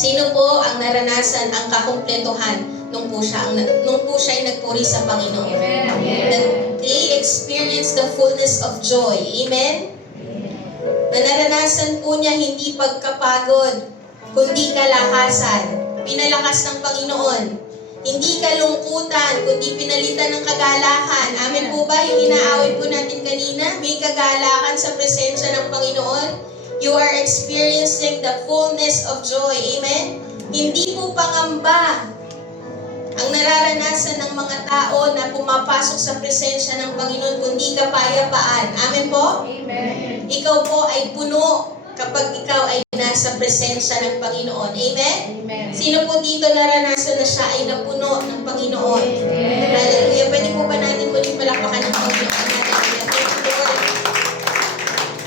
Sino po ang naranasan ang kakumpletuhan nung po siya ay nagpuri sa Panginoon? Amen. That they experienced the fullness of joy. Amen? Na naranasan po niya hindi pagkapagod, kundi kalakasan. Pinalakas ng Panginoon. Hindi kalungkutan, kundi pinalitan ng kagalakan. Amen po ba? Yung inaawit po natin kanina, may kagalakan sa presensya ng Panginoon. You are experiencing the fullness of joy. Amen? Hindi po pangamba ang nararanasan ng mga tao na pumapasok sa presensya ng Panginoon, kundi kapayapaan. Amen po? Amen. Ikaw po ay puno kapag ikaw ay nasa presensya ng Panginoon. Amen? Amen. Sino po dito naranasan na siya ay napuno ng Panginoon? Amen. Hallelujah. Pwede po ba natin muling palakpakan ng Panginoon natin? Thank you, Lord.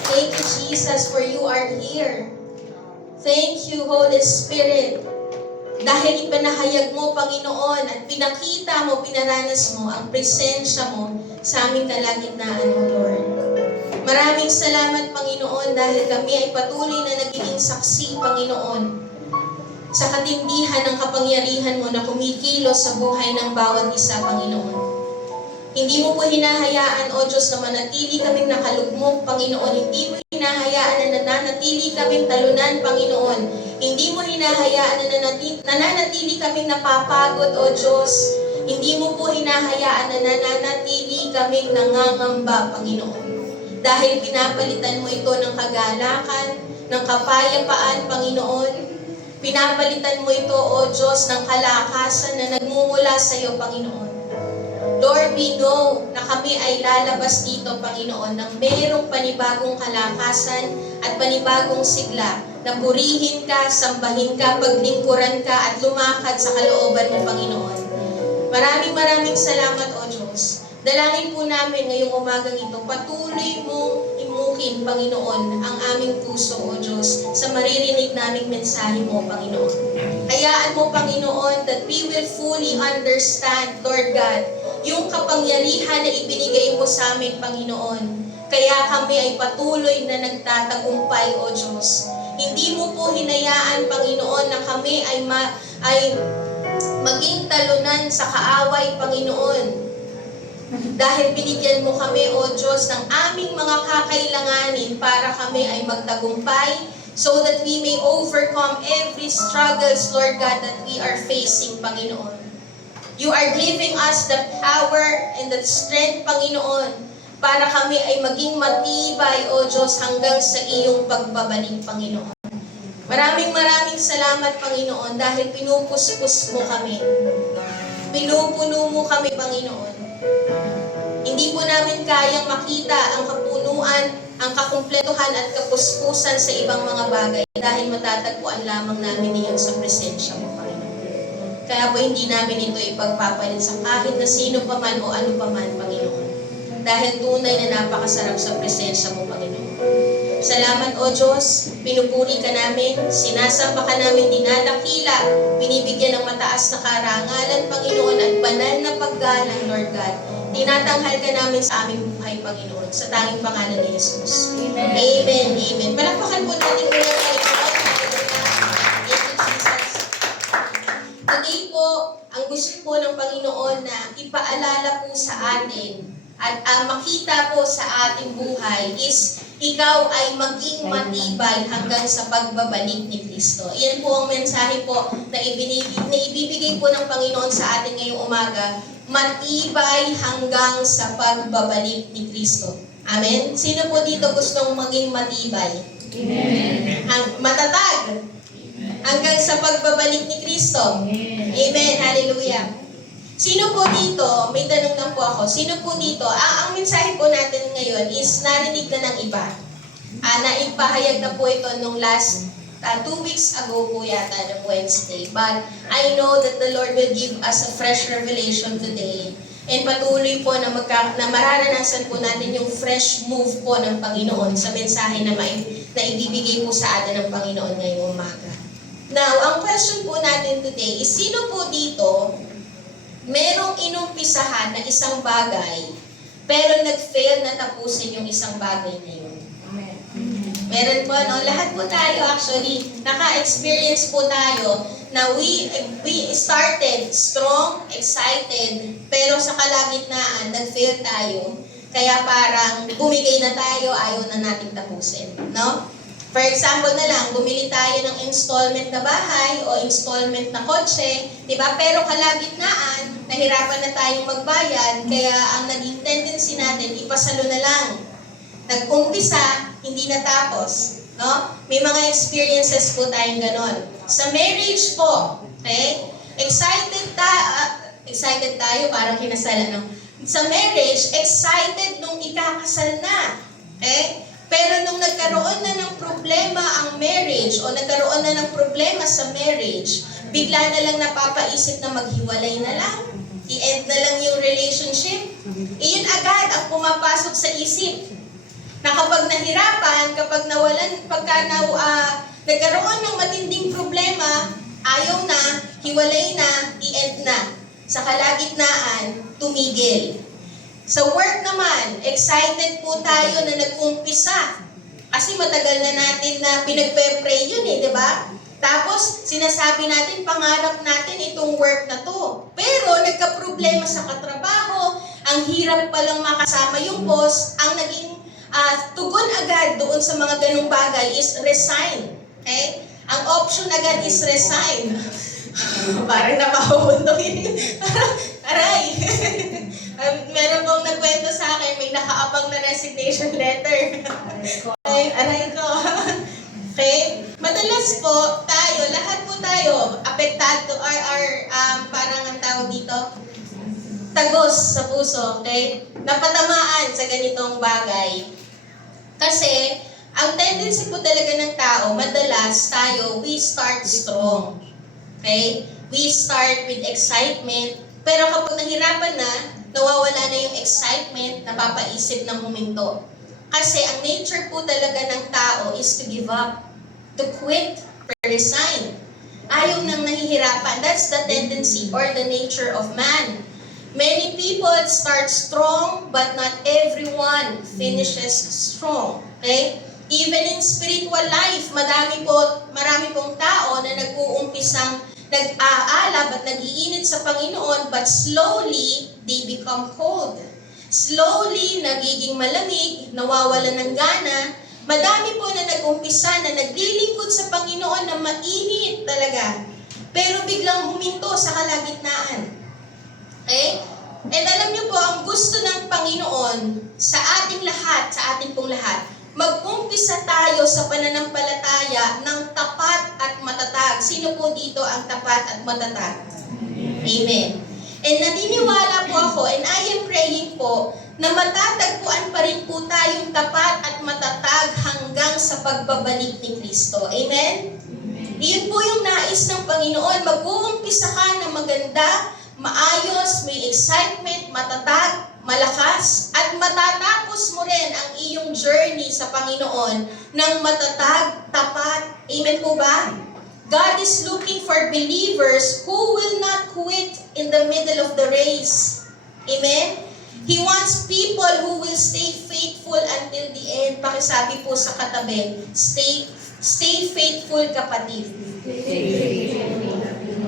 Thank you, Jesus, for you are here. Thank you, Holy Spirit. Dahil ipinahayag mo, Panginoon, at pinakita mo, pinaranas mo ang presensya mo sa aming kalagitnaan mo, Lord. Maraming salamat, Panginoon, dahil kami ay patuloy na nagiging saksi, Panginoon, sa katindihan ng kapangyarihan mo na kumikilos sa buhay ng bawat isa, Panginoon. Hindi mo po hinahayaan, O Diyos, na manatili kaming nakalugmok, Panginoon. Hindi mo hinahayaan na nananatili kaming talunan, Panginoon. Hindi mo hinahayaan na nananatili kaming napapagod, O Diyos. Hindi mo po hinahayaan na nananatili kaming nangangamba, Panginoon. Dahil pinapalitan mo ito ng kagalakan, ng kapayapaan, Panginoon. Pinapalitan mo ito, O Diyos, ng kalakasan na nagmumula sa iyo, Panginoon. Lord, we know na kami ay lalabas dito, Panginoon, ng merong panibagong kalakasan at panibagong sigla na purihin ka, sambahin ka, paglingkuran ka, at lumakad sa kalooban mo, Panginoon. Maraming salamat, O Diyos. Dalangin po namin ngayong umagang ito, patuloy mong imukin, Panginoon, ang aming puso, O Diyos, sa maririnig naming mensahe mo, Panginoon. Hayaan mo, Panginoon, that we will fully understand, Lord God, yung kapangyarihan na ibinigay mo sa amin, Panginoon. Kaya kami ay patuloy na nagtatagumpay, O Diyos. Hindi mo po hinayaan, Panginoon, na kami ay maging talunan sa kaaway, Panginoon. Dahil binigyan mo kami, O Diyos, ng aming mga kakailanganin para kami ay magtagumpay so that we may overcome every struggles, Lord God, that we are facing, Panginoon. You are giving us the power and the strength, Panginoon, para kami ay maging matibay, O Diyos, hanggang sa iyong pagbabalik, Panginoon. Maraming salamat, Panginoon, dahil pinupuspos mo kami. Pinupuno mo kami, Panginoon. Hindi po namin kayang makita ang kapunuan, ang kakumpletuhan at kapuspusan sa ibang mga bagay dahil matatagpuan lamang namin iyon sa presensya mo, Panginoon. Kaya po hindi namin ito ipagpapalit sa kahit na sino pa man o ano pa man, Panginoon. Dahil tunay na napakasarap sa presensya mo, Panginoon. Salamat, O Diyos. Pinupuri ka namin, sinasamba ka namin, dinadakila, binibigyan ng mataas na karangalan, Panginoon, at banal na paggalang, Lord God. Tinatanghal ka namin sa aming buhay, Panginoon, sa tanging pangalan ni Jesus. Amen. Amen. Amen. Palakpakan po natin muna tayo. Today po, ang gusto po ng Panginoon na ipaalala po sa atin at makita po sa ating buhay is ikaw ay maging matibay hanggang sa pagbabalik ni Kristo. Iyan po ang mensahe po na ibibigay po ng Panginoon sa atin ngayong umaga. Matibay hanggang sa pagbabalik ni Kristo. Amen? Sino po dito gustong maging matibay? Amen. Matatag hanggang sa pagbabalik ni Kristo. Amen. Hallelujah. Sino po dito, may tanong lang po ako, sino po dito, ang mensahe po natin ngayon is narinig na ng iba. Naipahayag na po ito nung last 2 weeks ago po yata ng Wednesday. But I know that the Lord will give us a fresh revelation today. And patuloy po na mararanasan po natin yung fresh move po ng Panginoon sa mensahe na ibibigay po sa atin ng Panginoon ngayong umaga. Now, ang question po natin today is, sino po dito merong inumpisahan na isang bagay, pero nag-fail na tapusin yung isang bagay na yun? Amen. Meron po, no? Lahat po tayo actually, naka-experience po tayo na we started strong, excited, pero sa kalagitnaan, nag-fail tayo. Kaya parang bumigay na tayo, ayaw na nating tapusin, no? For example na lang, bumili tayo ng installment na bahay o installment na kotse, di ba? Pero kalagitnaan, nahirapan na tayong magbayad, kaya ang naging tendency natin, ipasalo na lang. Nag-umpisa, hindi natapos. No? May mga experiences po tayong ganon. Sa marriage po, okay? Excited tayo, parang kinasal, ano? Sa marriage, excited nung ikakasal na. Okay? Pero nung nagkaroon na ng problema ang marriage o nagkaroon na ng problema sa marriage, bigla na lang napapaisip na maghiwalay na lang. I-end na lang yung relationship. Iyon agad ang pumapasok sa isip. Na kapag nahirapan, kapag nagkaroon ng matinding problema, ayaw na, hiwalay na, i-end na. Sa kalagitnaan, tumigil. Sa work naman, excited po tayo na nag-umpisa. Kasi matagal na natin na pinagpe-pray yun di ba? Tapos, sinasabi natin, pangarap natin itong work na to. Pero, nagka-problema sa katrabaho, ang hirap palang makasama yung boss, ang naging tugon agad doon sa mga ganung bagay is resign. Okay? Ang option agad is resign. Parang nakakabundok yun. Aray! Meron pong nagkwento sa akin, may nakaabang na resignation letter. Aray ko. Okay? Madalas po, lahat po tayo, apektado parang ang tawag dito, tagos sa puso, okay? Napatamaan sa ganitong bagay. Kasi, ang tendency po talaga ng tao, madalas tayo, we start strong. Okay? We start with excitement, pero kapag nahirapan na, nawawala na yung excitement, napapaisip ng huminto. Kasi ang nature po talaga ng tao is to give up, to quit, to resign. Ayaw nang nahihirapan. That's the tendency or the nature of man. Many people start strong, but not everyone finishes strong. Okay? Even in spiritual life, marami pong tao na nag-uumpisang nag-aalab at nag-iinit sa Panginoon, but slowly, they become cold. Slowly, nagiging malamig, nawawalan ng gana. Madami po na nag-umpisa na naglilingkod sa Panginoon na mainit talaga. Pero biglang huminto sa kalagitnaan. Okay? And alam niyo po, ang gusto ng Panginoon sa ating lahat, sa ating pong lahat, mag-umpisa tayo sa pananampalataya ng tapat at matatag. Sino po dito ang tapat at matatag? Amen. And naniniwala po ako, and I am praying po, na matatagpuan pa rin po tayong tapat at matatag hanggang sa pagbabalik ni Kristo. Amen? Iyon po yung nais ng Panginoon. Mag-uumpisa ka na maganda, maayos, may excitement, matatag, malakas, at matatapos mo rin ang iyong journey sa Panginoon ng matatag, tapat. Amen po ba? God is looking for believers who will not quit in the middle of the race. Amen? He wants people who will stay faithful until the end. Pakisabi po sa katabi, stay faithful, kapatid.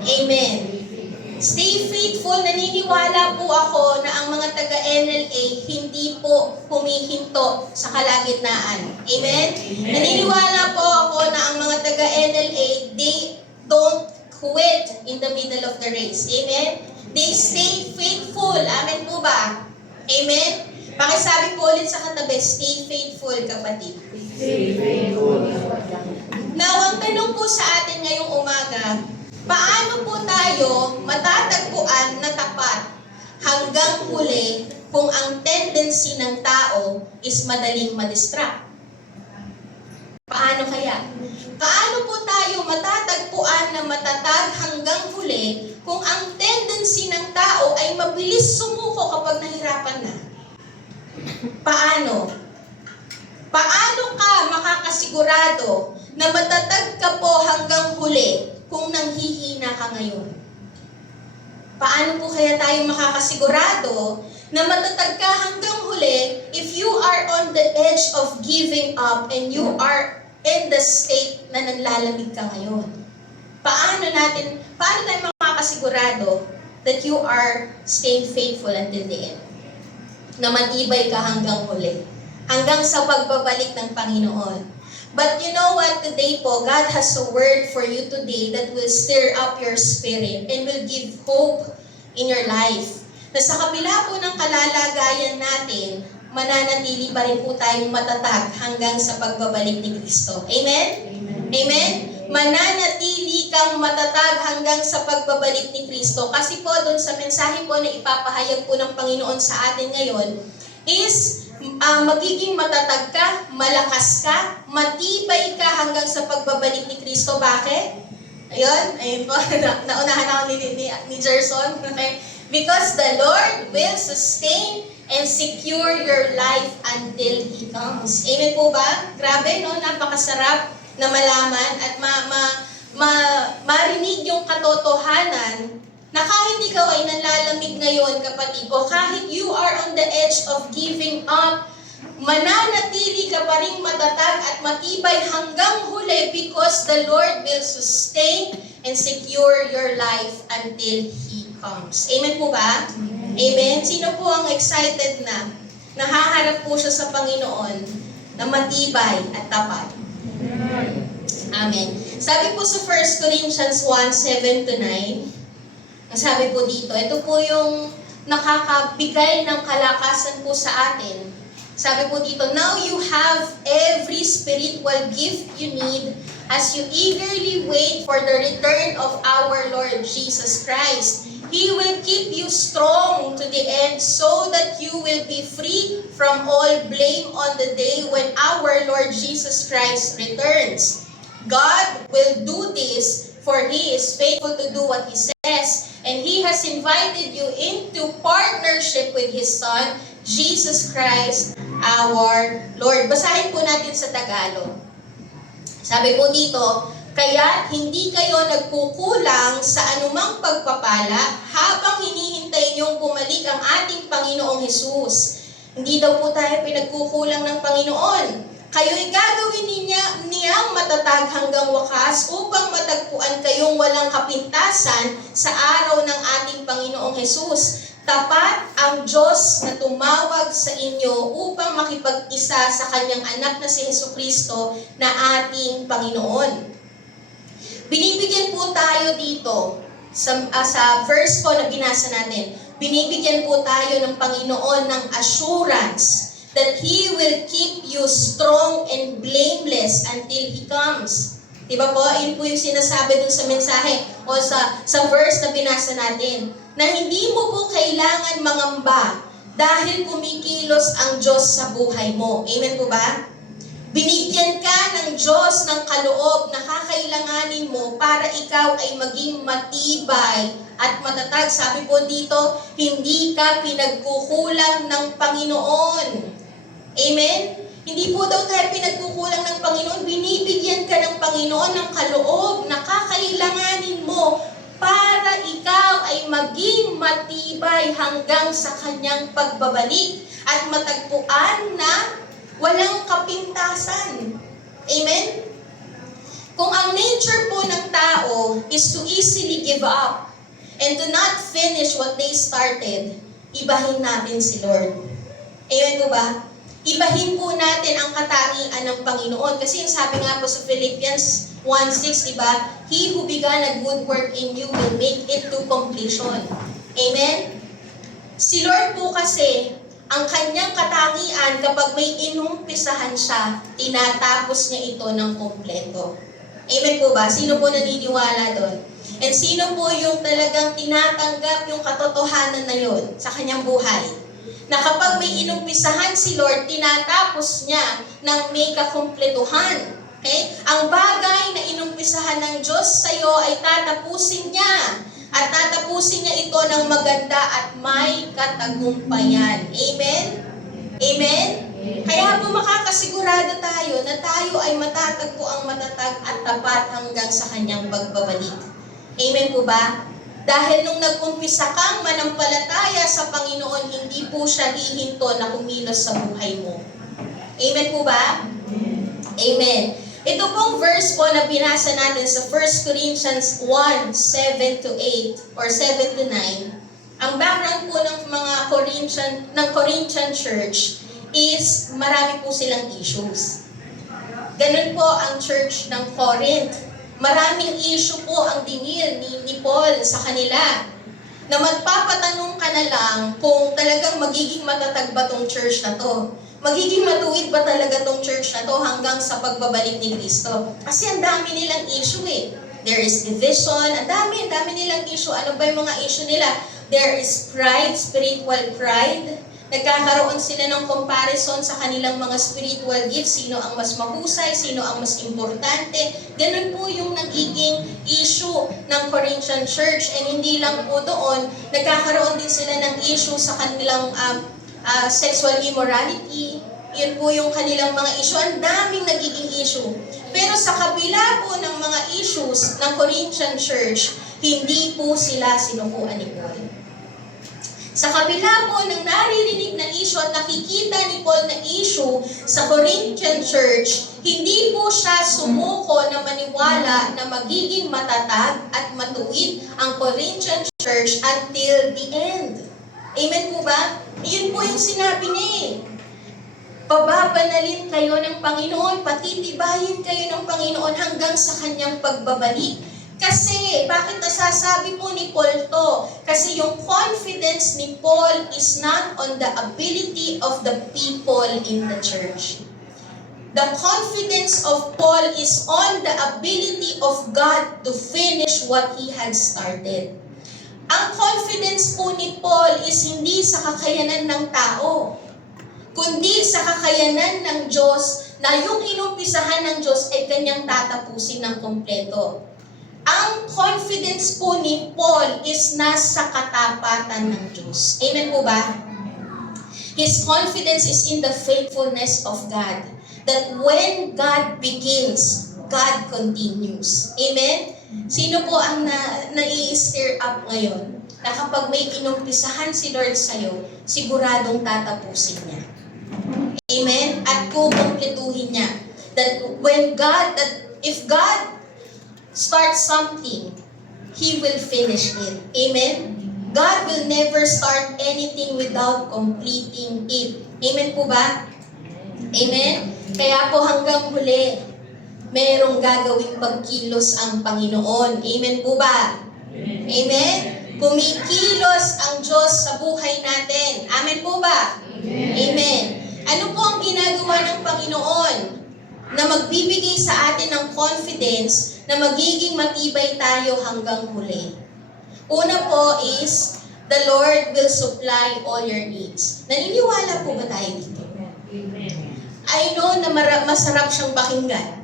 Amen. Stay faithful. Naniniwala po ako na ang mga taga-NLA hindi po humihinto sa kalagitnaan. Amen? Naniniwala po ako na ang mga taga-NLA, they don't quit in the middle of the race. Amen? They stay faithful. Amen po ba? Amen? Pakisabi po ulit sa katabi, stay faithful, kapatid. Stay faithful. Now, ang tanong po sa atin ngayong umaga, paano po tayo matatagpuan na tapat hanggang huli kung ang tendency ng tao is madaling madistract? Paano kaya? Paano po tayo matatagpuan na matatag hanggang huli kung ang tendency ng tao ay mabilis sumuko kapag nahirapan na? Paano? Paano ka makakasigurado na matatag ka po hanggang huli kung nanghihina ka ngayon? Paano po kaya tayo makakasigurado na matatag ka hanggang huli if you are on the edge of giving up and you are in the state na nanlalamig ka ngayon. Paano tayo makakasigurado that you are staying faithful until the end? Na matibay ka hanggang huli. Hanggang sa pagbabalik ng Panginoon. But you know what? Today po, God has a word for you today that will stir up your spirit and will give hope in your life. Na sa kabila po ng kalalagayan natin, mananatili pa rin po tayong matatag hanggang sa pagbabalik ni Kristo. Amen? Amen. Amen? Mananatili kang matatag hanggang sa pagbabalik ni Kristo. Kasi po, doon sa mensahe po na ipapahayag po ng Panginoon sa atin ngayon, is magiging matatag ka, malakas ka, matibay ka hanggang sa pagbabalik ni Kristo. Bakit? Ayun po, naunahan ako ni Gerson. Okay? Because the Lord will sustain and secure your life until He comes. Amen po ba? Grabe, no? Napakasarap na malaman at marinig yung katotohanan na kahit ikaw ay nanlalamig ngayon, kapatid, o kahit you are on the edge of giving up, mananatili ka pa rin matatag at matibay hanggang huli because the Lord will sustain and secure your life until He comes. Amen po ba? Amen? Sino po ang excited na nahaharap po siya sa Panginoon na matibay at tapat? Amen. Sabi po sa 1 Corinthians 1:7-9, ang sabi po dito, ito po yung nakakabigay ng kalakasan po sa atin. Sabi po dito, now you have every spiritual gift you need as you eagerly wait for the return of our Lord Jesus Christ. He will keep you strong to the end so that you will be free from all blame on the day when our Lord Jesus Christ returns. God will do this, for He is faithful to do what He says, and He has invited you into partnership with His Son, Jesus Christ, our Lord. Basahin po natin sa Tagalog. Sabi po dito, kaya hindi kayo nagkukulang sa anumang pagpapala habang hinihintay niyong bumalik ang ating Panginoong Hesus. Hindi daw po tayo pinagkukulang ng Panginoon. Kayo'y gagawin niyang matatag hanggang wakas upang matagpuan kayong walang kapintasan sa araw ng ating Panginoong Hesus. Tapat ang Diyos na tumawag sa inyo upang makipag-isa sa Kanyang anak na si Hesukristo na ating Panginoon. Binibigyan po tayo dito sa verse po na binasa natin. Binibigyan po tayo ng Panginoon ng assurance that He will keep you strong and blameless until He comes. Diba po? Ayun po yung sinasabi dun sa mensahe o sa verse na binasa natin. Na hindi mo po kailangan mangamba dahil kumikilos ang Diyos sa buhay mo. Amen po ba? Binigyan ka ng Diyos ng kaloob na kakailanganin mo para ikaw ay maging matibay at matatag. Sabi po dito, hindi ka pinagkukulang ng Panginoon. Amen? Hindi po daw tayo pinagkukulang ng Panginoon. Binibigyan ka ng Panginoon ng kaloob na kakailanganin mo para ikaw ay maging matibay hanggang sa Kanyang pagbabalik at matagpuan na walang kapintasan. Amen? Kung ang nature po ng tao is to easily give up and to not finish what they started, ibahin natin si Lord. Amen po ba? Ibahin po natin ang katangian ng Panginoon. Kasi yung sabi nga po sa Philippians 1:6, diba? He who began a good work in you will make it to completion. Amen? Si Lord po kasi, ang kanyang katangian, kapag may inumpisahan siya, tinatapos niya ito ng kompleto. Amen po ba? Sino po naniniwala doon? And sino po yung talagang tinatanggap yung katotohanan na yun sa kanyang buhay? Na kapag may inumpisahan si Lord, tinatapos niya ng may kakumpletuhan. Okay? Ang bagay na inumpisahan ng Diyos sa iyo ay tatapusin niya. At tatapusin niya ito ng maganda at may katagumpayan. Amen? Amen? Kaya po makakasigurado tayo na tayo ay matatagpo ang matatag at tapat hanggang sa kanyang pagbabalik. Amen po ba? Dahil nung nag-umpisa kang manampalataya sa Panginoon, hindi po siya hihinto na kumilos sa buhay mo. Amen po ba? Amen. Ito pong verse po na binasa natin sa 1 Corinthians 1, 7 to 8 or 7 to 9. Ang background po ng mga Corinthian church is marami po silang issues. Ganun po ang church ng Corinth. Maraming issue po ang dinil ni Paul sa kanila. Na magpapatanong ka na lang kung talagang magiging matatag ba tong church na to. Magiging matuwid ba talaga tong church na to hanggang sa pagbabalik ni Kristo. Kasi ang dami nilang issue eh. There is division, ang dami nilang issue. Ano ba yung mga issue nila? There is pride, spiritual pride. Nagkakaroon sila ng comparison sa kanilang mga spiritual gifts. Sino ang mas mahusay, sino ang mas importante. Ganun po yung nagiging issue ng Corinthian church. And hindi lang po doon, nagkakaroon din sila ng issue sa kanilang sexual immorality. Yun po yung kanilang mga issue. Ang daming nagiging issue. Pero sa kabila po ng mga issues ng Corinthian church, hindi po sila sinukuan ni Paul. Sa kabila po ng naririnig na issue at nakikita ni Paul na issue sa Corinthian church, hindi po siya sumuko na maniwala na magiging matatag at matuwid ang Corinthian church until the end. Amen po ba? Iyon po yung sinabi niya eh. Pababanalin kayo ng Panginoon, patitibayin kayo ng Panginoon hanggang sa kanyang pagbabalik. Kasi, bakit nasasabi po ni Paul to? Kasi yung confidence ni Paul is not on the ability of the people in the church. The confidence of Paul is on the ability of God to finish what he had started. Ang confidence po ni Paul is hindi sa kakayanan ng tao, kundi sa kakayanan ng Diyos na yung inumpisahan ng Diyos ay kanyang tatapusin ng kompleto. Ang confidence po ni Paul is nasa katapatan ng Diyos. Amen po ba? His confidence is in the faithfulness of God. That when God begins, God continues. Amen? Sino po ang nai-stir up ngayon? Na kapag may inumpisahan si Lord sa'yo, siguradong tatapusin niya. Amen? At kukumpletuhin niya. That if God start something, He will finish it. Amen? God will never start anything without completing it. Amen po ba? Amen? Kaya po hanggang huli, merong gagawing pagkilos ang Panginoon. Amen po ba? Amen? Kumikilos ang Diyos sa buhay natin. Amen po ba? Amen. Ano po ang ginagawa ng Panginoon? Na magbibigay sa atin ng confidence na magiging matibay tayo hanggang huli. Una po is, the Lord will supply all your needs. Naniniwala po ba tayo dito? I know na masarap siyang pakinggan.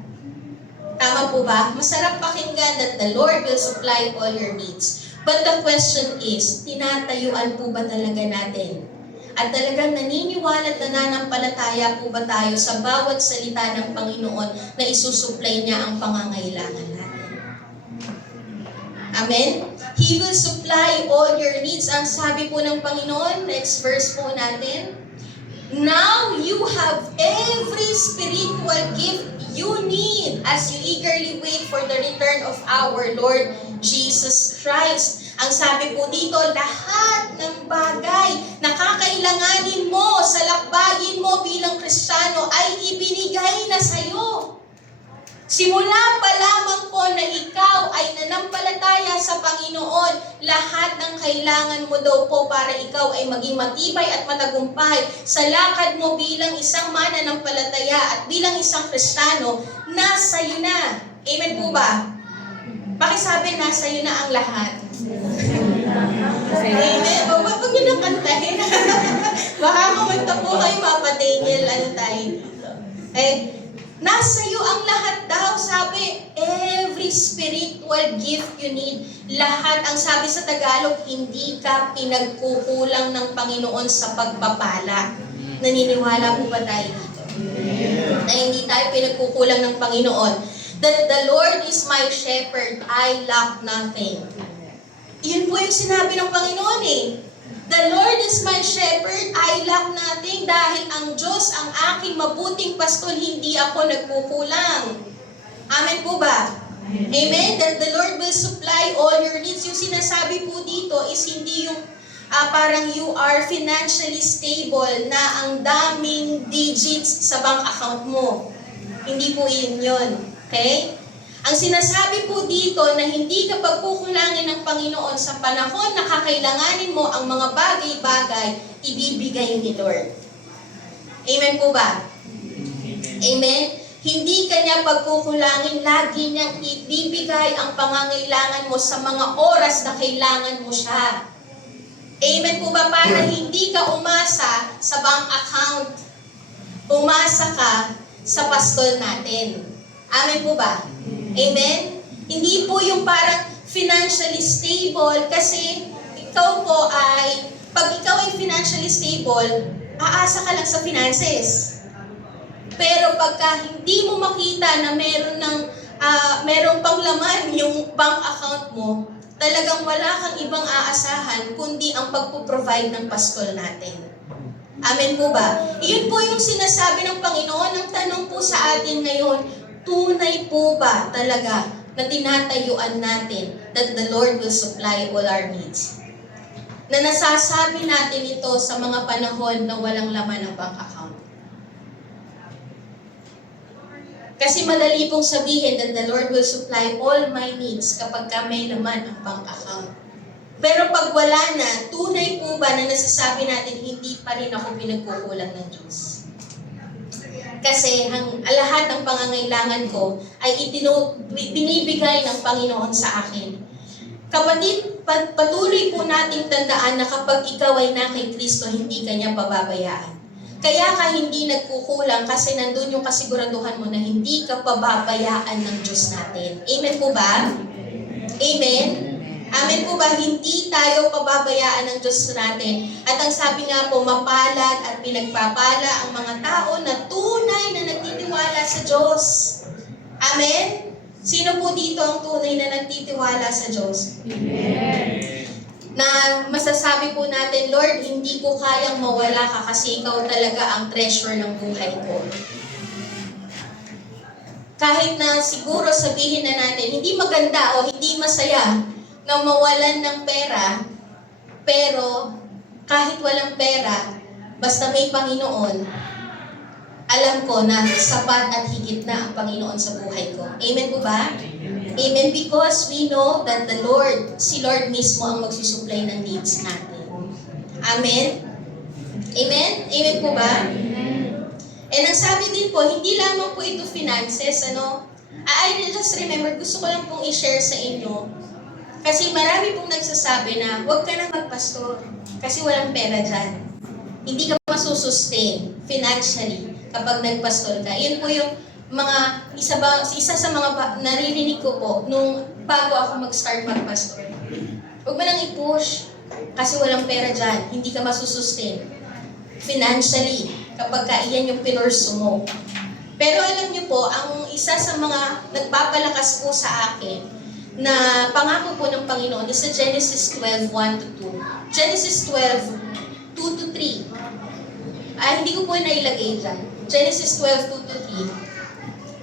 Tama po ba? Masarap pakinggan that the Lord will supply all your needs. But the question is, tinatayuan po ba talaga natin? At talagang naniniwala at nananampalataya po ba tayo sa bawat salita ng Panginoon na isusupply niya ang pangangailangan natin? Amen? He will supply all your needs. Ang sabi po ng Panginoon, next verse po natin, now you have every spiritual gift you need as you eagerly wait for the return of our Lord Jesus Christ. Ang sabi po dito, lahat ng bagay na kakailanganin mo sa lakbayin mo bilang Kristiyano ay ibinigay na sa iyo. Simula pa lamang po na ikaw ay nanampalataya sa Panginoon, lahat ng kailangan mo daw po para ikaw ay maging matibay at matagumpay sa lakad mo bilang isang mananampalataya at bilang isang Kristiyano, nasa iyo na. Amen po ba? Pakisabi, nasa iyo na ang lahat. Amen. Huwag niyo nang kantahin. Baka kumanta po kayo, Papa Daniel, ano tayo dito. Nasa iyo ang lahat daw, sabi, every spiritual gift you need. Lahat, ang sabi sa Tagalog, hindi ka pinagkukulang ng Panginoon sa pagpapala. Naniniwala po ba tayo dito? Na hindi tayo pinagkukulang ng Panginoon. That the Lord is my shepherd, I lack nothing. Yun po yung sinabi ng Panginoon eh. The Lord is my shepherd, I lack nothing dahil ang Diyos ang aking mabuting pastol, hindi ako nagkukulang. Amen po ba? Amen? That the Lord will supply all your needs. Yung sinasabi po dito is hindi yung parang you are financially stable na ang daming digits sa bank account mo. Hindi po yun. Okay? Ang sinasabi po dito na hindi ka pagkukulangin ng Panginoon sa panahon na kakailanganin mo ang mga bagay-bagay, ibibigay ni Lord. Amen po ba? Amen? Hindi ka niya pagkukulangin, lagi niyang ibibigay ang pangangailangan mo sa mga oras na kailangan mo siya. Amen po ba? Para hindi ka umasa sa bank account. Umasa ka sa pastol natin. Amen po ba? Amen? Hindi po yung parang financially stable kasi ikaw po ay, pag ikaw ay financially stable, aasa ka lang sa finances. Pero pagka hindi mo makita na merong panglaman yung bank account mo, talagang wala kang ibang aasahan kundi ang pagpo-provide ng pastol natin. Amen po ba? Iyon po yung sinasabi ng Panginoon. Ang tanong po sa atin ngayon, tunay po ba talaga na tinatayuan natin that the Lord will supply all our needs? Na nasasabi natin ito sa mga panahon na walang laman ng bank account. Kasi madali pong sabihin that the Lord will supply all my needs kapag may laman ang bank account. Pero pag wala na, tunay po ba na nasasabi natin hindi pa rin ako pinagkukulang ng Diyos? Kasi lahat ng pangangailangan ko ay binibigay ng Panginoon sa akin. Kapatid, patuloy po nating tandaan na kapag ikaw ay na kay Kristo, hindi ka niya pababayaan. Kaya ka hindi nagkukulang kasi nandun yung kasiguraduhan mo na hindi ka pababayaan ng Diyos natin. Amen po ba? Amen? Amen po ba? Hindi tayo pababayaan ng Diyos natin. At ang sabi nga po, mapalad at pinagpapala ang mga tao na tunay na nagtitiwala sa Diyos. Amen? Sino po dito ang tunay na nagtitiwala sa Diyos? Amen. Na masasabi po natin, Lord, hindi ko kayang mawala ka kasi ikaw talaga ang treasure ng buhay ko. Kahit na siguro sabihin na natin, hindi maganda o hindi masaya na mawalan ng pera, pero kahit walang pera, basta may Panginoon, alam ko na sapat at higit na ang Panginoon sa buhay ko. Amen po ba? Amen. Because we know that the Lord, si Lord mismo ang magsusupply ng needs natin. Amen? Amen? Amen po ba? And ang sabi din po, hindi lamang po ito finances, I just remember, gusto ko lang pong i-share sa inyo. Kasi marami pong nagsasabi na huwag ka na magpastor kasi walang pera dyan. Hindi ka masusustain financially kapag nagpastor ka. Yun po yung isa sa mga naririnig ko po nung bago ako mag-start magpastor. Huwag mo nang i-push kasi walang pera dyan. Hindi ka masusustain financially kapag iyan yung pinurso mo. Pero alam niyo po, ang isa sa mga nagpapalakas po sa akin na pangako po ng Panginoon is sa Genesis 12:1-2. Genesis 12:2-3. Hindi ko po nailagay dyan. Genesis 12:2-3.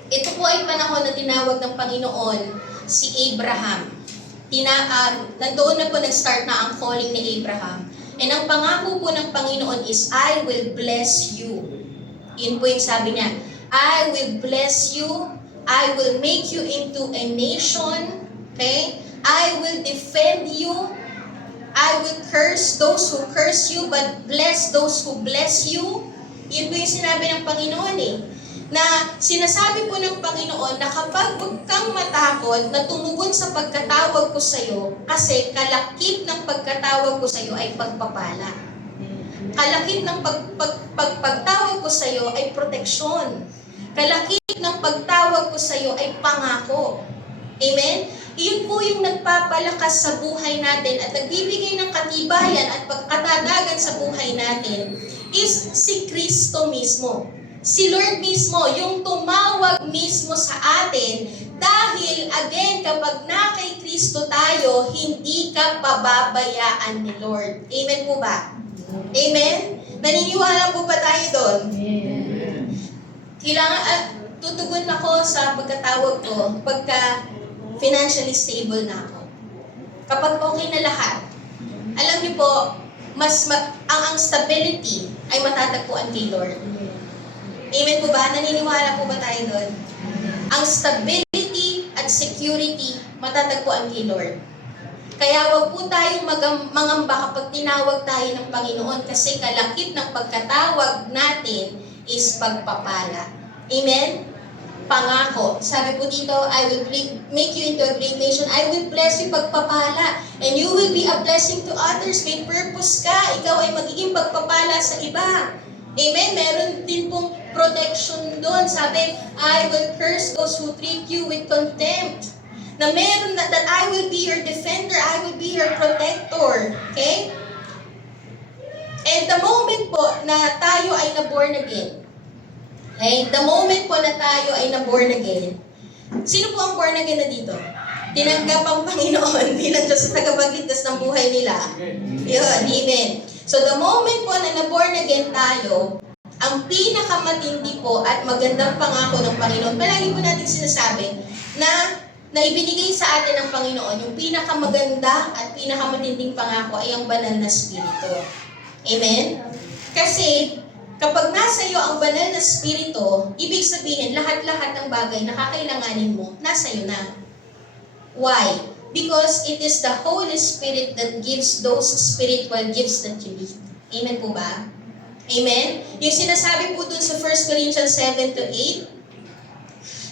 Ito po ay panahon na tinawag ng Panginoon si Abraham. Nandoon na po nag-start na ang calling ni Abraham. And ang pangako po ng Panginoon is, I will bless you. Yun po yung sabi niya. I will bless you. I will make you into a nation. Okay? I will defend you. I will curse those who curse you, but bless those who bless you. Yun po yung sinabi ng Panginoon Na sinasabi po ng Panginoon na kapag huwag kang matakot na tumugon sa pagkatawag ko sa iyo, kasi kalakip ng pagkatawag ko sa iyo ay pagpapala. Kalakip ng pagtawag ko sa iyo ay proteksyon. Kalakip ng pagtawag ko sa iyo ay pangako. Amen? Iyon po yung nagpapalakas sa buhay natin at nagbibigay ng katibayan at pagkatatagan sa buhay natin is si Kristo mismo. Si Lord mismo, yung tumawag mismo sa atin dahil again, kapag na kay Kristo tayo, tayo, hindi ka pababayaan ni Lord. Amen po ba? Amen? Naniniwala po ba tayo doon? Kailangan, tutugon ako sa pagkatawag ko pagka financially stable na ako. Kapag okay na lahat, alam niyo po, ang stability ay matatagpuan kay Lord. Amen po ba? Naniniwala po ba tayo doon? Ang stability at security matatagpuan kay Lord. Kaya wag po tayong mangamba kapag tinawag tayo ng Panginoon kasi kalakip ng pagkatawag natin is pagpapala. Amen? Pangako. Sabi po dito, I will make you into a great nation. I will bless you pagpapala. And you will be a blessing to others. May purpose ka. Ikaw ay magiging pagpapala sa iba. Amen? Meron din pong protection doon. Sabi, I will curse those who treat you with contempt. Na meron na that I will be your defender. I will be your protector. Okay? And the moment po na tayo ay na-born again, okay? The moment po na tayo ay na-born again, sino po ang born again na dito? Tinanggap ang Panginoon bilang Diyos sa tagapagligtas ng buhay nila. Yun, amen. So the moment po na na-born again tayo, ang pinakamatindi po at magandang pangako ng Panginoon, palagi po natin sinasabi na ibinigay sa atin ng Panginoon, yung pinakamaganda at pinakamatinding pangako ay ang banal na Espiritu. Amen? Kasi, kapag nasa iyo ang banal na Espiritu, ibig sabihin, lahat-lahat ng bagay na kakailanganin mo, nasa iyo na. Why? Because it is the Holy Spirit that gives those spiritual gifts that you need. Amen po ba? Amen? Yung sinasabi po dun sa 1 Corinthians 7-8,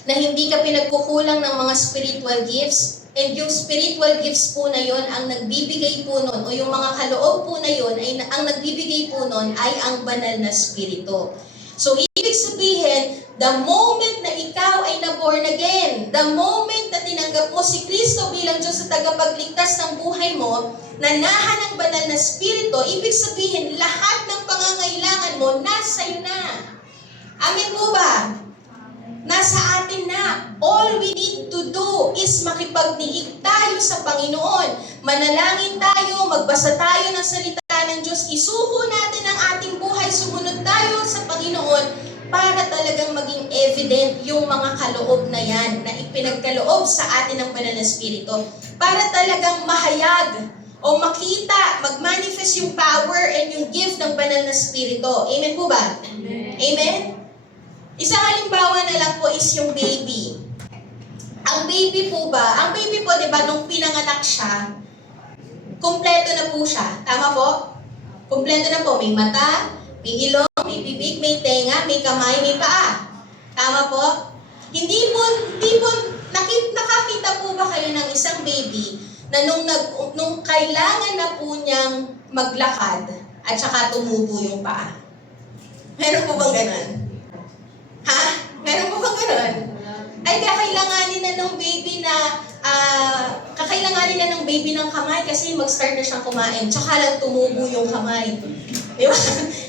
na hindi ka pinagkukulang ng mga spiritual gifts, and yung spiritual gifts po na yon ang nagbibigay po nun, o yung mga kaloob po na yon, ang nagbibigay po nun ay ang banal na Espiritu. So, ibig sabihin, the moment na ikaw ay na-born again, the moment na tinanggap mo si Kristo bilang Diyos sa tagapagligtas ng buhay mo, nanahan ng banal na Espiritu, ibig sabihin, lahat ng pangangailangan mo, nasa iyo na. Amen po ba? Nasa atin na. All we need to do is makipagdiig tayo sa Panginoon. Manalangin tayo, magbasa tayo ng salita ng Diyos, isuko natin ang ating buhay, sumunod tayo sa Panginoon para talagang maging evident yung mga kaloob na yan na ipinagkaloob sa atin ng banal na Espiritu. Para talagang mahayag o makita, mag-manifest yung power and yung gift ng banal na Espiritu. Amen po ba? Amen? Amen? Isang halimbawa na lang po is yung baby. Ang baby po, di ba, nung pinanganak siya, kumpleto na po siya. Tama po? Kumpleto na po. May mata, may ilong, may bibig, may tenga, may kamay, may paa. Tama po? Hindi po, nakakita po ba kayo ng isang baby na nung kailangan na po niyang maglakad at saka tumubo yung paa? Meron po bang ganun? Ha? Meron po bang ganun? Ay, kakailanganin na ng baby ng kamay kasi mag-start na siyang kumain. Tsaka lang tumubo yung kamay. Di ba?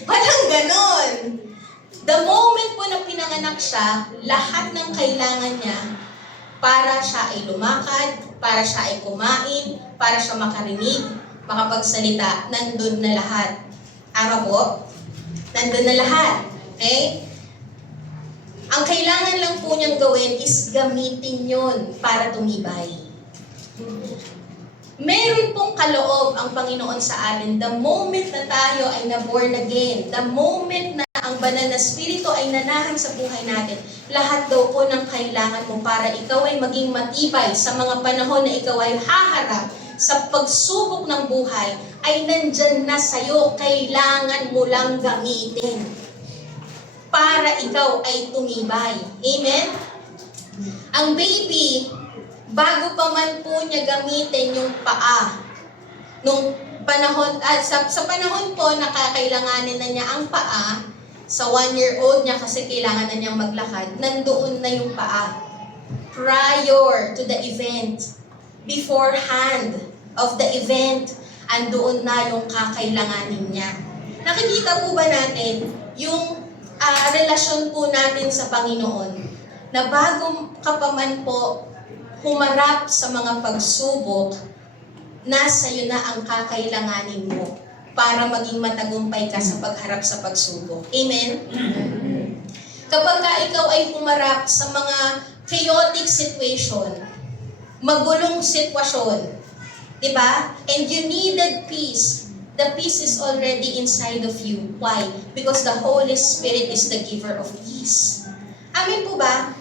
Walang ganon. The moment po na pinanganak siya, lahat ng kailangan niya para siya ay lumakad, para siya ay kumain, para siya makarinig, makapagsalita, nandun na lahat. Ama po? Nandun na lahat. Okay? Ang kailangan lang po niyang gawin is gamitin yon para tumibay. Meron pong kaloob ang Panginoon sa atin the moment na tayo ay na-born again, the moment na ang banal na Espiritu ay nanahan sa buhay natin, lahat daw po ng kailangan mo para ikaw ay maging matibay sa mga panahon na ikaw ay haharap sa pagsubok ng buhay, ay nandyan na sa'yo, kailangan mo lang gamitin para ikaw ay tumibay. Amen? Ang baby, bago pa man po niya gamitin yung paa, nung panahon, sa panahon po nakakailanganin na niya ang paa, sa 1-year-old niya kasi kailangan na niyang maglakad, nandoon na yung paa. Prior to the event, beforehand of the event, andoon na yung kakailanganin niya. Nakikita po ba natin yung relasyon po natin sa Panginoon na bago ka pa man po humarap sa mga pagsubok, nasa iyo na ang kakailanganin mo para maging matagumpay ka sa pagharap sa pagsubok. Amen? Kapag ka ikaw ay humarap sa mga chaotic situation, magulong sitwasyon, di ba? And you needed peace. The peace is already inside of you. Why? Because the Holy Spirit is the giver of peace. Amen po ba?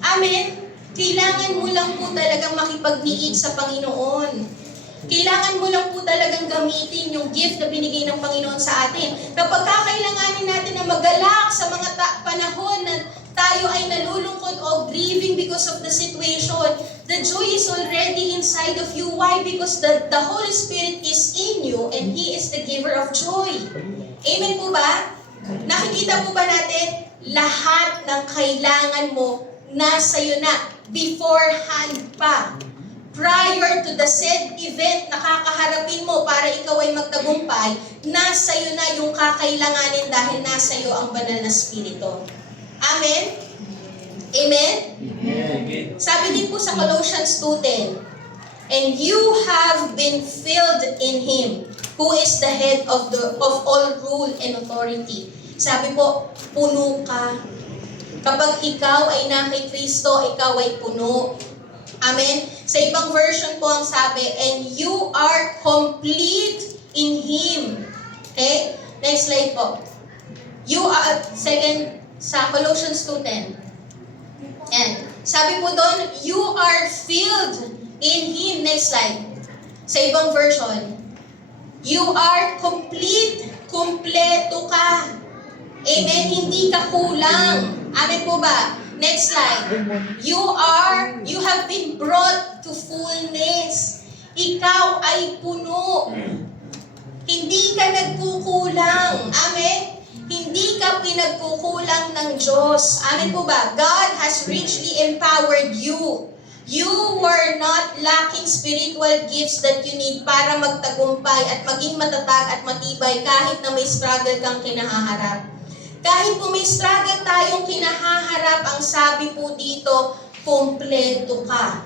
Amen? Kailangan mo lang po talagang makipagniig sa Panginoon. Kailangan mo lang po talagang gamitin yung gift na binigay ng Panginoon sa atin. Kapag kakailanganin natin na magalak sa mga panahon na tayo ay nalulungkot o grieving because of the situation, the joy is already inside of you. Why? Because the Holy Spirit is in you and He is the giver of joy. Amen po ba? Nakikita po ba natin? Lahat ng kailangan mo nasa iyo na beforehand pa. Prior to the said event na kakaharapin mo para ikaw ay magtagumpay, nasa iyo na yung kakailanganin dahil nasa iyo ang banal na Espiritu. Amen? Amen? Amen. Sabi din po sa Colossians 2:10, and you have been filled in Him, who is the head of all rule and authority. Sabi po, puno ka. Kapag ikaw ay na kay Kristo, ikaw ay puno. Amen? Sa ibang version po ang sabi, and you are complete in Him. Okay? Next slide po. You are, second, sa Colossians 2:10. And sabi po doon, you are filled in Him. Next slide. Sa ibang version, you are complete. Kumpleto ka. Amen? Hindi ka kulang. Amen po ba? Next slide. You have been brought to fullness. Ikaw ay puno. Hindi ka nagkukulang. Amen? Hindi ka pinagkukulang ng Diyos. Amen po ba? God has richly empowered you. You were not lacking spiritual gifts that you need para magtagumpay at maging matatag at matibay kahit na may struggle kang kinahaharap. Kahit po may struggle tayong kinahaharap, ang sabi po dito, kumpleto ka.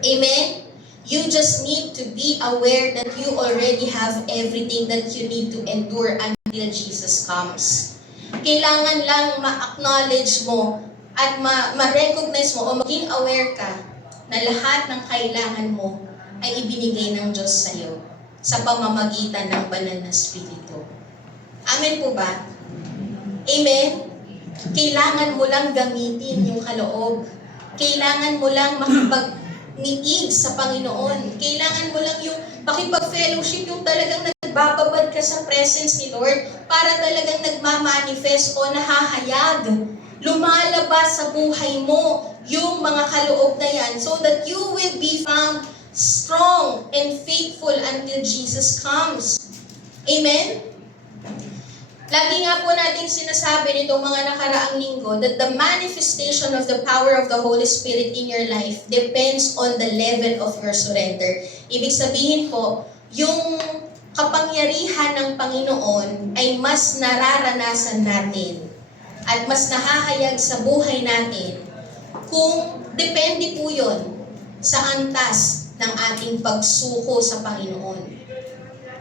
Amen? You just need to be aware that you already have everything that you need to endure until Jesus comes. Kailangan lang ma-acknowledge mo at ma-recognize mo o maging aware ka na lahat ng kailangan mo ay ibinigay ng Diyos sa iyo sa pamamagitan ng banal na Espiritu. Amen po ba? Amen? Kailangan mo lang gamitin yung kaloob. Kailangan mo lang makipag-niig sa Panginoon. Kailangan mo lang yung makipag-fellowship, yung talagang nagbababad ka sa presence ni Lord para talagang nagmamanifest o nahahayag. Lumalabas sa buhay mo yung mga kaloob na yan so that you will be found strong and faithful until Jesus comes. Amen? Lagi nga po nating sinasabi nitong mga nakaraang linggo that the manifestation of the power of the Holy Spirit in your life depends on the level of your surrender. Ibig sabihin po, yung kapangyarihan ng Panginoon ay mas nararanasan natin at mas nahahayag sa buhay natin kung depende po yun sa antas ng ating pagsuko sa Panginoon.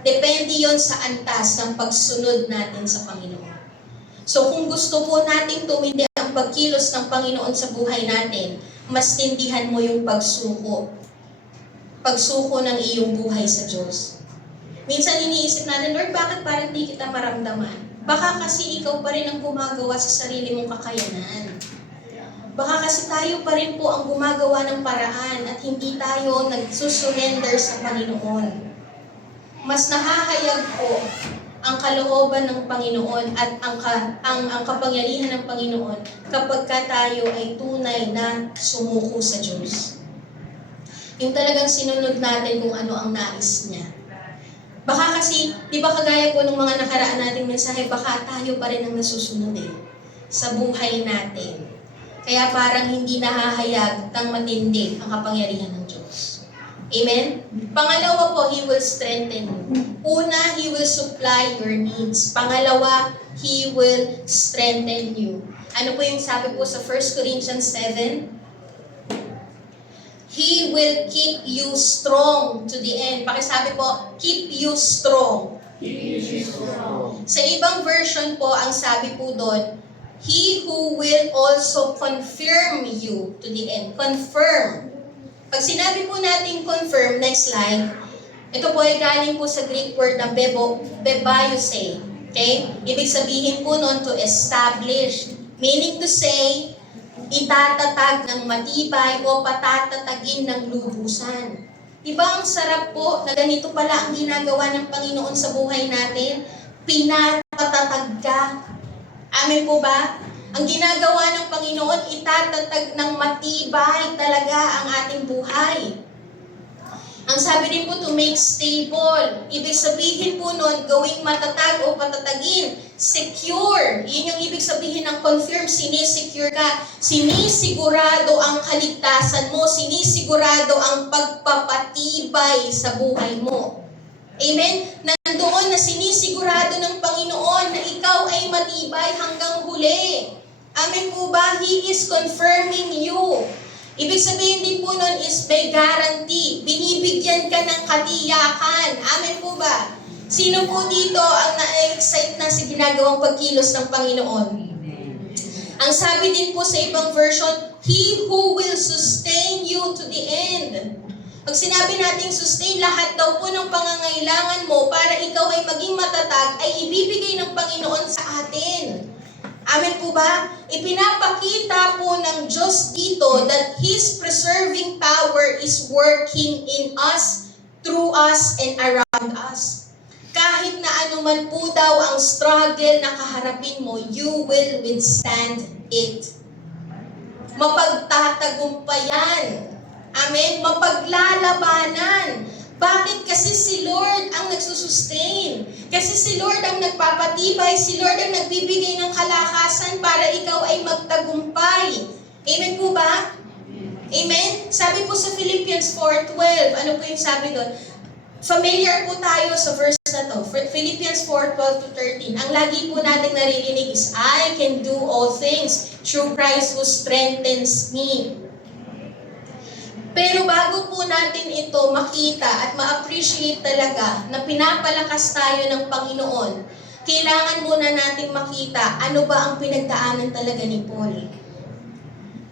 Depende yon sa antas ng pagsunod natin sa Panginoon. So kung gusto po nating tumindi ang pagkilos ng Panginoon sa buhay natin, mas tindihan mo yung pagsuko. Pagsuko ng iyong buhay sa Diyos. Minsan iniisip natin, Lord, bakit parang di kita maramdaman? Baka kasi ikaw pa rin ang gumagawa sa sarili mong kakayanan. Baka kasi tayo pa rin po ang gumagawa ng paraan at hindi tayo nagsusurrender sa Panginoon. Mas nahahayag po ang kalooban ng Panginoon at ang kapangyarihan ng Panginoon kapag tayo ay tunay na sumuko sa Diyos. Yung talagang sinunod natin kung ano ang nais niya. Baka kasi, di ba kagaya po ng mga nakaraan nating mensahe, baka tayo pa rin ang nasusunod sa buhay natin. Kaya parang hindi nahahayag ng matindi ang kapangyarihan ng Diyos. Amen? Pangalawa po, He will strengthen you. Una, He will supply your needs. Pangalawa, He will strengthen you. Ano po yung sabi po sa 1 Corinthians 7? He will keep you strong to the end. Pakisabi po, keep you strong. Sa ibang version po, ang sabi po doon, He who will also confirm you to the end. Confirm. Pag sinabi po natin confirm, next slide, ito po ay galing po sa Greek word na bebayose. Okay? Ibig sabihin po noon to establish. Meaning to say, itatatag ng matibay o patatatagin ng lubusan. Diba ang sarap po na ganito pala ang ginagawa ng Panginoon sa buhay natin? Pinapatatag ka. Amen po ba? Ang ginagawa ng Panginoon, itatatag ng matibay talaga ang ating buhay. Ang sabi din po to make stable. Ibig sabihin po nun, gawing matatag o patatagin. Secure. Yun yung ibig sabihin ng confirm. Sinisecure ka. Sinisigurado ang kaligtasan mo. Sinisigurado ang pagpapatibay sa buhay mo. Amen? Nandoon na sinisigurado ng Panginoon na ikaw ay matibay hanggang huli. Amen po ba? He is confirming you. Ibig sabihin din po nun is may guarantee. Binibigyan ka ng katiyakan. Amen po ba? Sino po dito ang na-excite na sa ginagawang pagkilos ng Panginoon? Ang sabi din po sa ibang version, He who will sustain you to the end. Pag sinabi nating sustain, lahat daw po ng pangangailangan mo para ikaw ay maging matatag ay ibibigay ng Panginoon sa atin. Amen po ba? Ipinapakita po ng Diyos dito that His preserving power is working in us, through us, and around us. Kahit na anuman po daw ang struggle na kaharapin mo, you will withstand it. Mapagtatagumpayan. Amen? Mapaglalabanan. Bakit? Kasi si Lord ang nagsusustain. Kasi si Lord ang nagpapatibay. Si Lord ang nagbibigay ng kalakasan para ikaw ay magtagumpay. Amen po ba? Amen? Sabi po sa Philippians 4:12, ano po yung sabi doon? Familiar po tayo sa verse na to. Philippians 4:12-13. Ang lagi po natin naririnig is, I can do all things through Christ who strengthens me. Pero bago po natin ito makita at ma-appreciate talaga na pinapalakas tayo ng Panginoon, kailangan muna natin makita ano ba ang pinagdaanan talaga ni Paul.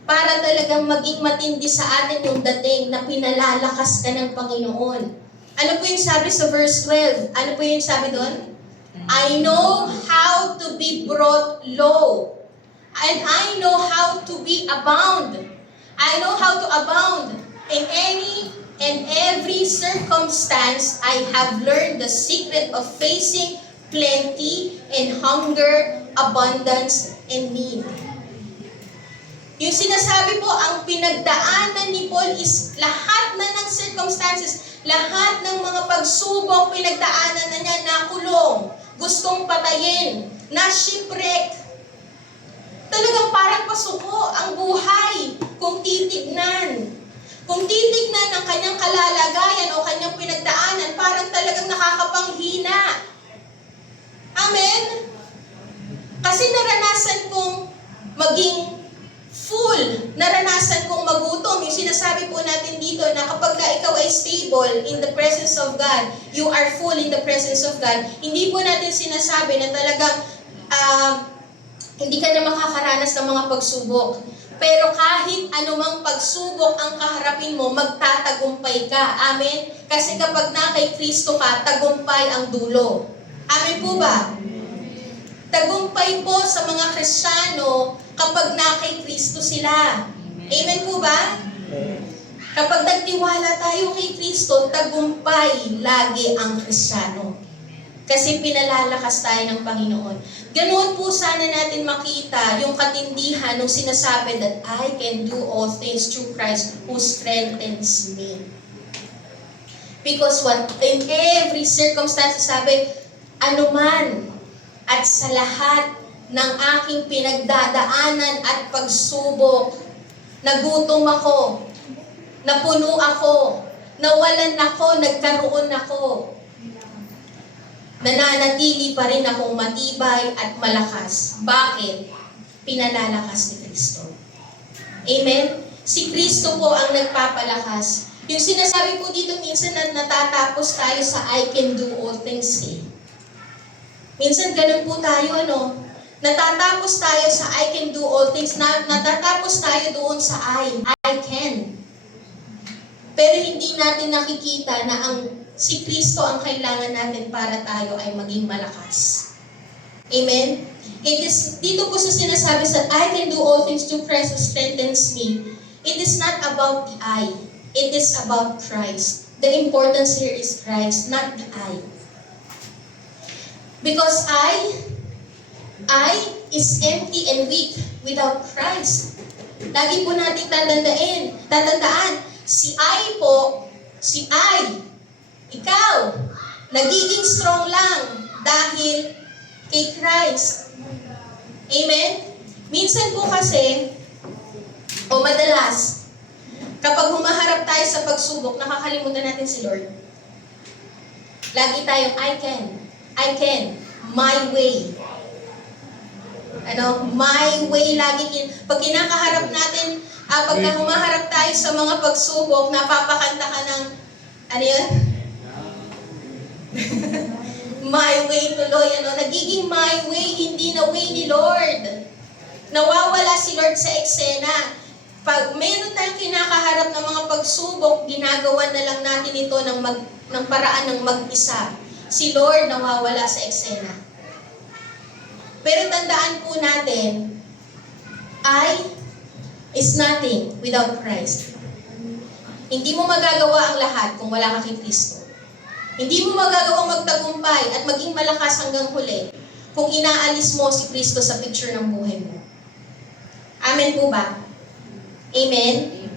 Para talagang maging matindi sa atin yung dating na pinalalakas ka ng Panginoon. Ano po yung sabi sa verse 12? Ano po yung sabi doon? I know how to be brought low. And I know how to be abound. I know how to abound. In any and every circumstance, I have learned the secret of facing plenty and hunger, abundance, and need. Yung sinasabi po, ang pinagdaanan ni Paul is lahat na ng circumstances, lahat ng mga pagsubok, pinagdaanan na niya, nakulong, gustong patayin, na-shipwreck. Talagang parang pasuko ang buhay kung titignan. Kung titignan ang kanyang kalalagayan o kanyang pinagdaanan, parang talagang nakakapanghina. Amen? Kasi naranasan kong maging full, naranasan kong magutom. Yung sinasabi po natin dito na kapag ikaw ay stable in the presence of God, you are full in the presence of God, hindi po natin sinasabi na talagang hindi ka na makakaranas ng mga pagsubok. Pero kahit anumang pagsubok ang kaharapin mo, magtatagumpay ka. Amen? Kasi kapag na kay Kristo ka, tagumpay ang dulo. Amen po ba? Tagumpay po sa mga Kristiyano kapag na kay Kristo sila. Amen po ba? Kapag nagtiwala tayo kay Kristo, tagumpay lagi ang Kristiyano. Kasi pinalalakas tayo ng Panginoon. Ganoon po sana natin makita yung katindihan ng sinasabi that I can do all things through Christ who strengthens me. Because in every circumstance, sabi, anuman at sa lahat ng aking pinagdadaanan at pagsubok, nagutom ako, napuno ako, nawalan ako, nagkaroon ako, nananatili pa rin akong matibay at malakas. Bakit? Pinalalakas ni Kristo. Amen? Si Kristo po ang nagpapalakas. Yung sinasabi po dito minsan na natatapos tayo sa I can do all things eh. Minsan ganun po tayo, ano? Natatapos tayo sa I can do all things. Natatapos tayo doon sa I can. Pero hindi natin nakikita na si Kristo ang kailangan natin para tayo ay maging malakas. Amen? Dito po sa sinasabi sa I can do all things through Christ who strengthens me. It is not about the I. It is about Christ. The importance here is Christ, not the I. Because I is empty and weak without Christ. Lagi po natin tatandaan, si I, ikaw, nagiging strong lang dahil kay Christ. Amen? Minsan po kasi, o madalas, kapag humaharap tayo sa pagsubok, nakakalimutan natin si Lord. Lagi tayong, I can, my way. My way lagi. Pag kinakaharap natin, pagka humaharap tayo sa mga pagsubok, napapakanta ka ng, ano yun? My way tuloy, nagiging my way, hindi na way ni Lord. Nawawala si Lord sa eksena. Pag mayroon tayong kinakaharap ng mga pagsubok, ginagawa na lang natin ito ng paraan ng mag-isa. Si Lord nawawala sa eksena. Pero tandaan po natin, I is nothing without Christ. Hindi mo magagawa ang lahat kung wala ka kay Kristo. Hindi mo magagawang magtagumpay at maging malakas hanggang huli kung inaalis mo si Kristo sa picture ng buhay mo. Amen po ba? Amen?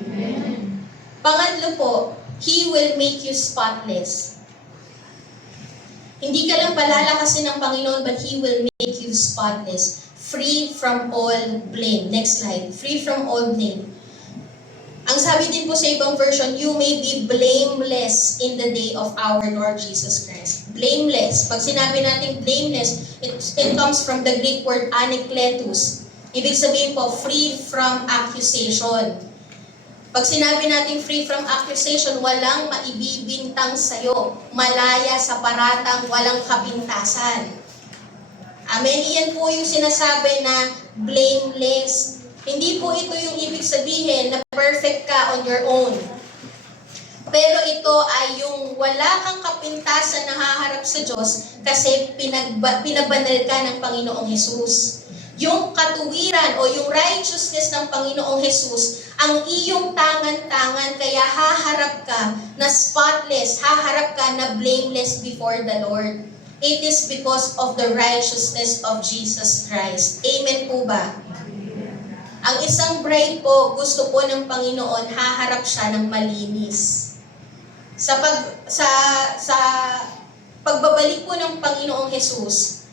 Amen. Pangatlo po, He will make you spotless. Hindi ka lang palalakasin ng Panginoon, but He will make you spotless. Free from all blame. Next slide. Free from all blame. Ang sabi din po sa ibang version, you may be blameless in the day of our Lord Jesus Christ. Blameless. Pag sinabi natin blameless, it comes from the Greek word anekletus. Ibig sabihin po, free from accusation. Pag sinabi natin free from accusation, walang maibibintang sa'yo. Malaya sa paratang, walang kapintasan. Amen? Iyan po yung sinasabi na blameless. Hindi po ito yung ibig sabihin na perfect ka on your own. Pero ito ay yung wala kang kapintasan na haharap sa Diyos kasi pinabanal ka ng Panginoong Hesus. Yung katuwiran o yung righteousness ng Panginoong Hesus ang iyong tangan-tangan kaya haharap ka na spotless, haharap ka na blameless before the Lord. It is because of the righteousness of Jesus Christ. Amen po ba? Ang isang bride po, gusto po ng Panginoon, haharap siya ng malinis. Sa pagbabalik po ng Panginoong Hesus,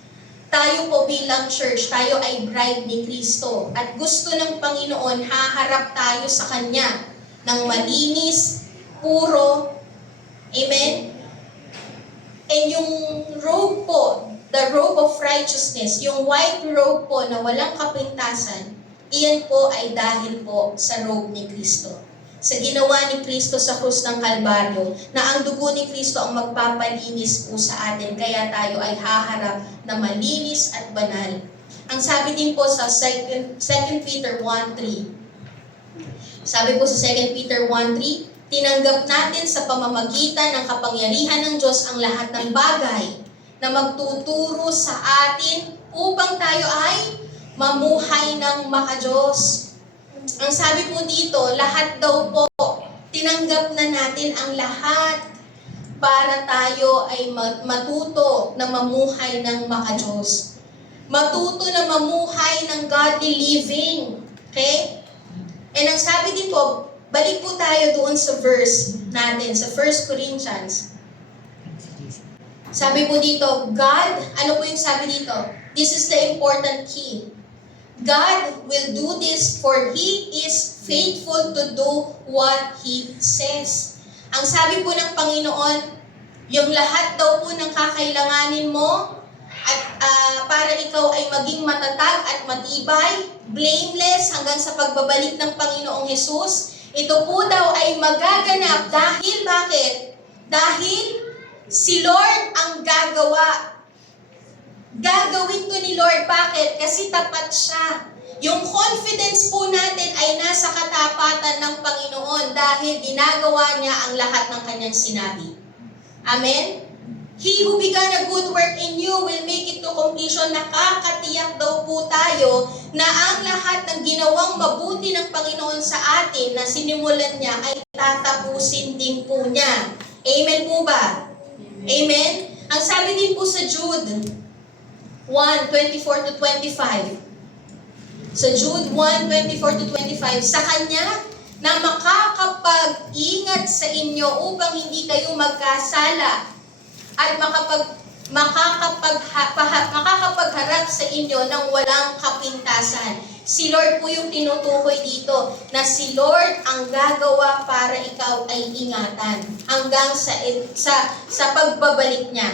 tayo po bilang church, tayo ay bride ni Kristo. At gusto ng Panginoon, haharap tayo sa Kanya ng malinis, puro. Amen? And yung robe po, the robe of righteousness, yung white robe po na walang kapintasan, iyan po ay dahil po sa robe ni Kristo. Sa ginawa ni Kristo sa krus ng Kalbaryo, na ang dugo ni Kristo ang magpapalinis po sa atin, kaya tayo ay haharap na malinis at banal. Ang sabi din po sa 2 Peter 1:3. Sabi po sa 2 Peter 1:3, tinanggap natin sa pamamagitan ng kapangyarihan ng Diyos ang lahat ng bagay na magtuturo sa atin upang tayo ay mamuhay ng makadiyos. Ang sabi po dito, lahat daw po, tinanggap na natin ang lahat para tayo ay matuto na mamuhay ng makadiyos. Matuto na mamuhay ng godly living. Okay? And ang sabi din po, balik po tayo doon sa verse natin, sa 1 Corinthians. Sabi po dito, God, ano po yung sabi dito? This is the important key. God will do this for He is faithful to do what He says. Ang sabi po ng Panginoon, yung lahat daw po ng kakailanganin mo at para ikaw ay maging matatag at matibay, blameless hanggang sa pagbabalik ng Panginoong Hesus. Ito po daw ay magaganap dahil bakit? Dahil si Lord ang gagawa. Gagawin to ni Lord. Bakit? Kasi tapat siya. Yung confidence po natin ay nasa katapatan ng Panginoon dahil ginagawa niya ang lahat ng kanyang sinabi. Amen? He who began a good work in you will make it to completion. Nakakatiyak daw po tayo na ang lahat ng ginawang mabuti ng Panginoon sa atin na sinimulan niya ay tatapusin din po niya. Amen po ba? Amen? Ang sabi din po sa Jude 1:24-25. Sa Jude 1:24-25, sa Kanya na makakapag-ingat sa inyo upang hindi kayo magkasala at makakapagharap sa inyo ng walang kapintasan. Si Lord po yung tinutukoy dito na si Lord ang gagawa para ikaw ay ingatan hanggang sa pagbabalik niya.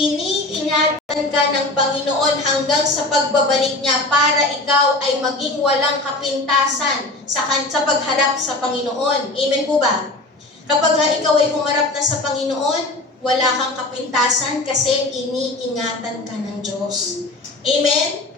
Iniingatan ka ng Panginoon hanggang sa pagbabalik niya para ikaw ay maging walang kapintasan sa pagharap sa Panginoon. Amen po ba? Kapag ikaw ay humarap na sa Panginoon, wala kang kapintasan kasi iniingatan ka ng Diyos. Amen?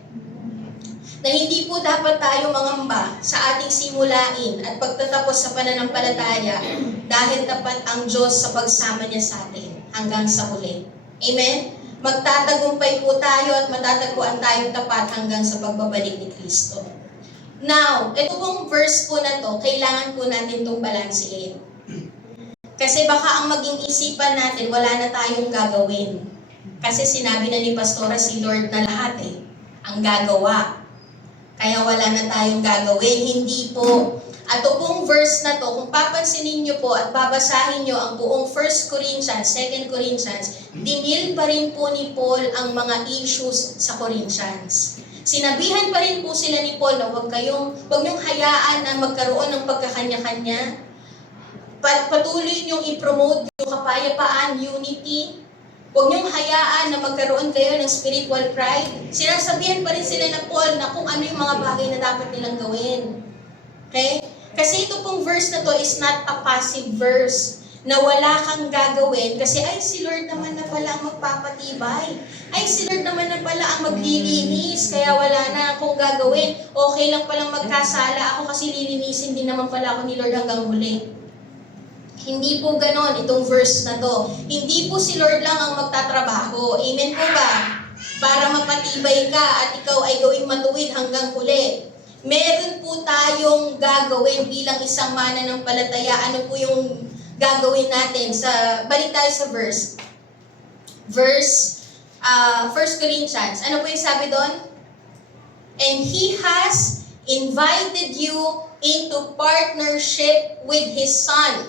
Na hindi po dapat tayo mangamba sa ating simulain at pagtatapos sa pananampalataya dahil tapat ang Diyos sa pagsama niya sa atin hanggang sa huli. Amen? Magtatagumpay po tayo at matatagpuan tayong tapat hanggang sa pagbabalik ni Kristo. Now, ito pong verse po na to, kailangan po natin itong balansein. Kasi baka ang maging isipan natin, wala na tayong gagawin. Kasi sinabi na ni Pastora si Lord na lahat ang gagawa. Kaya wala na tayong gagawin. Hindi po. At ito pong verse na to, kung papansinin nyo po at babasahin nyo ang buong 1 Corinthians, 2 Corinthians, dinil pa rin po ni Paul ang mga issues sa Corinthians. Sinabihan pa rin po sila ni Paul na huwag niyong hayaan na magkaroon ng pagkakanya-kanya. Patuloy niyong i-promote yung kapayapaan, unity. Huwag niyong hayaan na magkaroon kayo ng spiritual pride. Sinasabihan pa rin sila na Paul na kung ano yung mga bagay na dapat nilang gawin. Okay? Kasi ito pong verse na to is not a passive verse na wala kang gagawin kasi ay si Lord naman na pala ang magpapatibay. Ay si Lord naman na pala ang maglilinis kaya wala na akong gagawin. Okay lang palang magkasala ako kasi lilinisin din naman pala ako ni Lord hanggang huli. Hindi po ganon itong verse na to. Hindi po si Lord lang ang magtatrabaho. Amen po ba? Para mapatibay ka at ikaw ay gawing matuwid hanggang huli. Meron po tayong gagawin bilang isang mananampalataya. Ano po yung gagawin natin? Balik tayo sa verse. Verse 1 Corinthians. Ano po yung sabi doon? And He has invited you into partnership with His Son,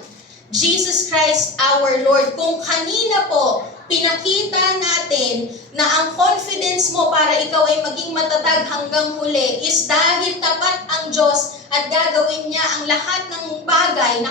Jesus Christ our Lord. Kung kanina po, pinakita natin na ang confidence mo para ikaw ay maging matatag hanggang huli is dahil tapat ang Diyos at gagawin niya ang lahat ng bagay na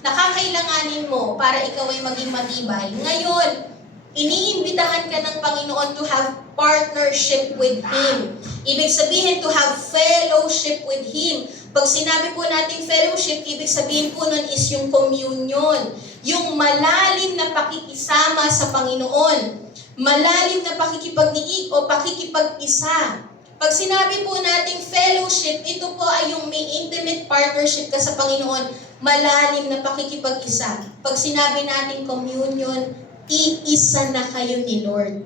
nakakailanganin mo para ikaw ay maging matibay. Ngayon, iniimbitahan ka ng Panginoon to have partnership with Him. Ibig sabihin to have fellowship with Him. Pag sinabi po nating fellowship, ibig sabihin po nun is yung communion. Yung malalim na pakikisama sa Panginoon. Malalim na pakikipag-iig o pakikipag-isa. Pag sinabi po nating fellowship, ito po ay yung may intimate partnership ka sa Panginoon. Malalim na pakikipag-isa. Pag sinabi nating communion, iisa na kayo ni Lord.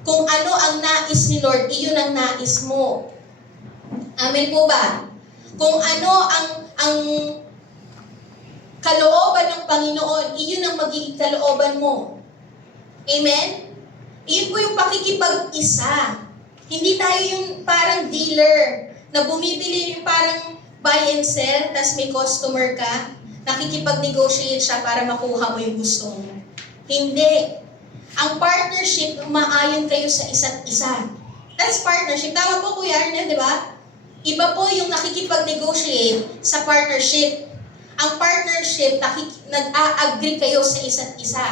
Kung ano ang nais ni Lord, iyon ang nais mo. Amen po ba? Kung ano ang kalooban ng Panginoon, iyon ang magiging kalooban mo. Amen? Iyon po yung pakikipag-isa. Hindi tayo yung parang dealer na bumibili yung parang buy and sell, tas may customer ka, nakikipag-negotiate siya para makuha mo yung gusto mo. Hindi. Ang partnership, umaayon kayo sa isa't isa. That's partnership. Tama po, Kuya Arnel, di ba? Iba po yung nakikipag-negotiate sa partnership. Ang partnership, nag-a-agree kayo sa isa't isa.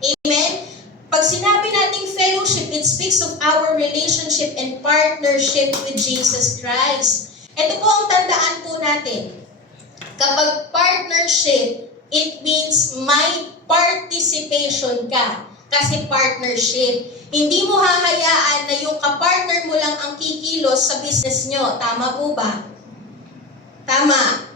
Amen? Pag sinabi nating fellowship, it speaks of our relationship and partnership with Jesus Christ. Ito po ang tandaan po natin. Kapag partnership, it means may participation ka. Kasi partnership. Hindi mo hahayaan na yung kapartner mo lang ang kikilos sa business nyo. Tama po ba? Tama.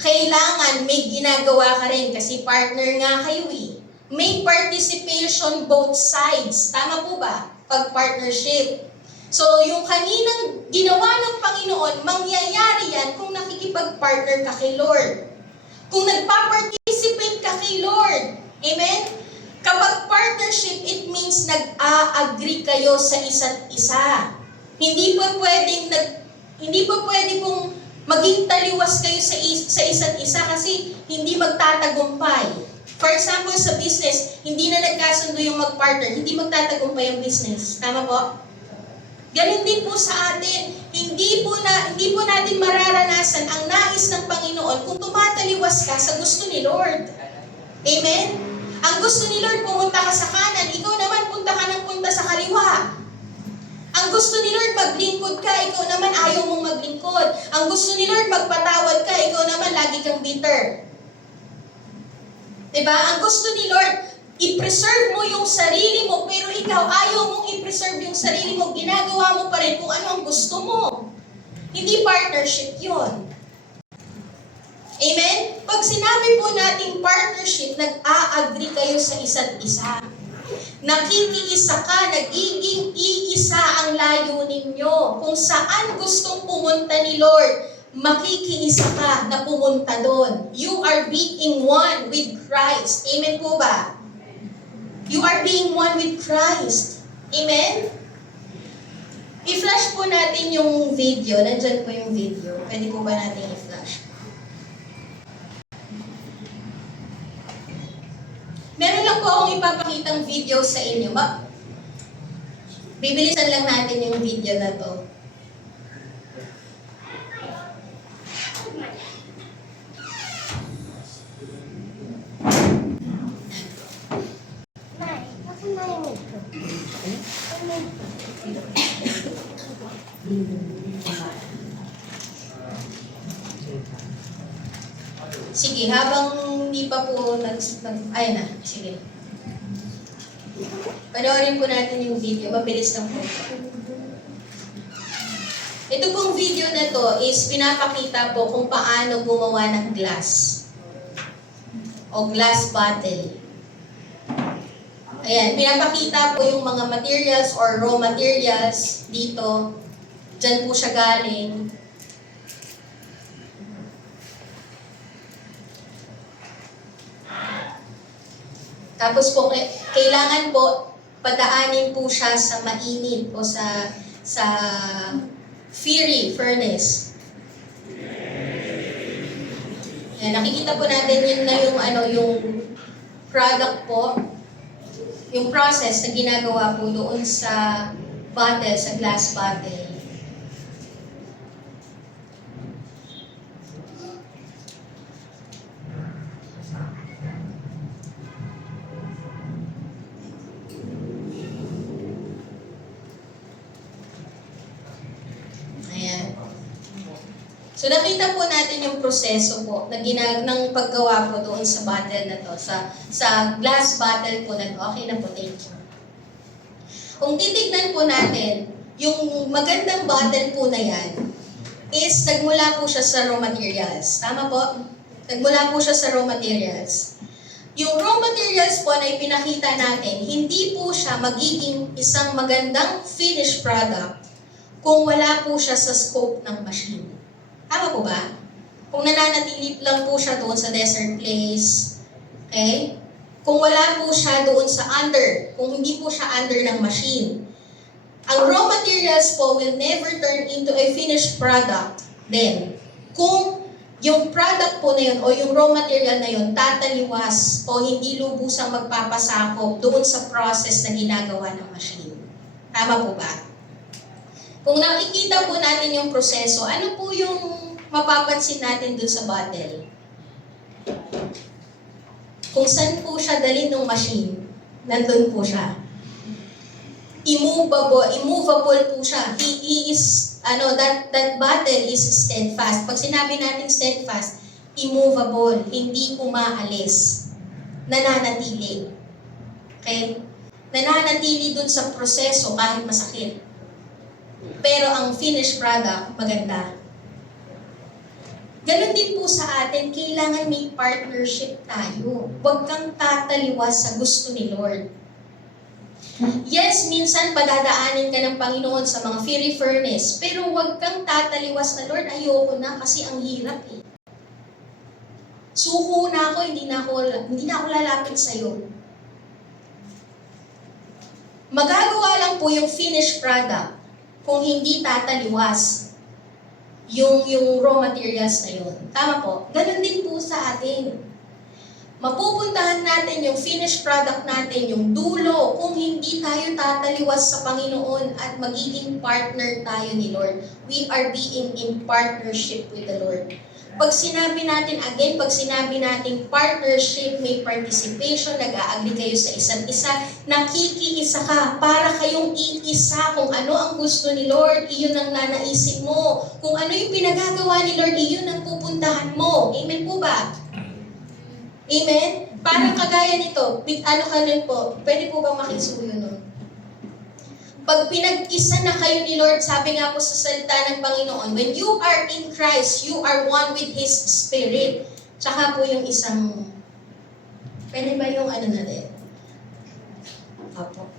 Kailangan may ginagawa ka rin kasi partner nga kayo eh. May participation both sides. Tama po ba? Pag partnership. So, yung kaninang ginawa ng Panginoon, mangyayari yan kung nakikipag-partner ka kay Lord. Kung nagpa-participate ka kay Lord. Amen? Kapag partnership, it means nag-a-agree kayo sa isa't isa. Hindi po pwede pong maging taliwas kayo sa isa't isa kasi hindi magtatagumpay. For example, sa business, hindi na nagkasundo yung mag-partner, hindi magtatagumpay ang business. Tama po? Ganun din po sa atin. Hindi po natin mararanasan ang nais ng Panginoon kung tumataliwas ka sa gusto ni Lord. Amen? Ang gusto ni Lord, pumunta ka sa kanan, ikaw naman punta ka ng punta sa kaliwa. Ang gusto ni Lord, maglingkod ka, ikaw naman ayaw mong maglingkod. Ang gusto ni Lord, magpatawad ka, ikaw naman lagi kang bitter. Diba? Ang gusto ni Lord, i-preserve mo yung sarili mo, pero ikaw ayaw mong i-preserve yung sarili mo, ginagawa mo pa rin kung ano ang gusto mo. Hindi partnership yun. Amen? Pag sinabi po nating partnership, nag-a-agree kayo sa isa't isa. Nakikiisa ka, nagiging iisa ang layunin nyo. Kung saan gustong pumunta ni Lord, makikiisa ka na pumunta doon. You are being one with Christ. Amen po ba? You are being one with Christ. Amen? I-flash po natin yung video. Nandyan po yung video. Pwede po ba natin i-flash? Meron lang po akong ipapakitang video sa inyo. Bibilisan lang natin yung video na to. Sige, habang hindi pa po ayun na, sige. Panoorin po natin yung video, mabilis lang po. Ito pong video na to is pinapakita po kung paano gumawa ng glass o glass bottle. Ayan, pinapakita po yung mga materials or raw materials dito. Diyan po siya galing. Tapos po, kailangan po padaanin po siya sa mainit o sa fiery furnace. Ayan, nakikita po natin yun na yung product po, yung process na ginagawa po doon sa bottle, sa glass bottle. So nakita po natin yung proseso po na ng paggawa po doon sa bottle na to, sa glass bottle po na to. Okay na po, thank you. Kung titignan po natin, yung magandang bottle po na yan is nagmula po siya sa raw materials. Tama po? Nagmula po siya sa raw materials. Yung raw materials po na ipinakita natin, hindi po siya magiging isang magandang finished product kung wala po siya sa scope ng machine. Tama po ba? Kung nananatili lang po siya doon sa desert place, okay? Kung wala po siya doon sa kung hindi po siya under ng machine, ang raw materials po will never turn into a finished product then. Kung yung product po na yun o yung raw material na yun tataliwas o hindi lubusang magpapasakop doon sa process na ginagawa ng machine. Tama po ba? Kung nakikita po natin yung proseso, ano po yung mapapansin natin dun sa bottle? Kung saan po siya dalhin ng machine, nandun po siya. immovable po siya. He is, that bottle is steadfast. Pag sinabi natin steadfast, immovable, hindi umaalis, nananatili. Okay? Nananatili dun sa proseso kahit masakit. Pero ang finished product, maganda. Ganon din po sa atin, kailangan may partnership tayo. Huwag kang tataliwas sa gusto ni Lord. Yes, minsan padadaanin ka ng Panginoon sa mga fiery furnace, pero huwag kang tataliwas na, Lord, ayoko na kasi ang hirap eh. Suko na ako, hindi na ako lalapit sa'yo. Magagawa lang po yung finished product kung hindi tataliwas yung raw materials na yun. Tama po? Ganun din po sa atin. Mapupuntahan natin yung finished product natin, yung dulo, kung hindi tayo tataliwas sa Panginoon at magiging partner tayo ni Lord. We are being in partnership with the Lord. Pag sinabi natin partnership, may participation, nag-a-agree kayo sa isa't isa, nakikiisa ka, para kayong iisa. Kung ano ang gusto ni Lord, iyon ang nanaisin mo. Kung ano yung pinagagawa ni Lord, iyon ang pupuntahan mo. Amen po ba? Amen? Parang kagaya nito, pwede po bang makisuyo nun? Pag pinag-isa na kayo ni Lord, sabi nga po sa salita ng Panginoon, when you are in Christ, you are one with His Spirit. Tsaka po yung isang, pwede ba yung natin? Apo.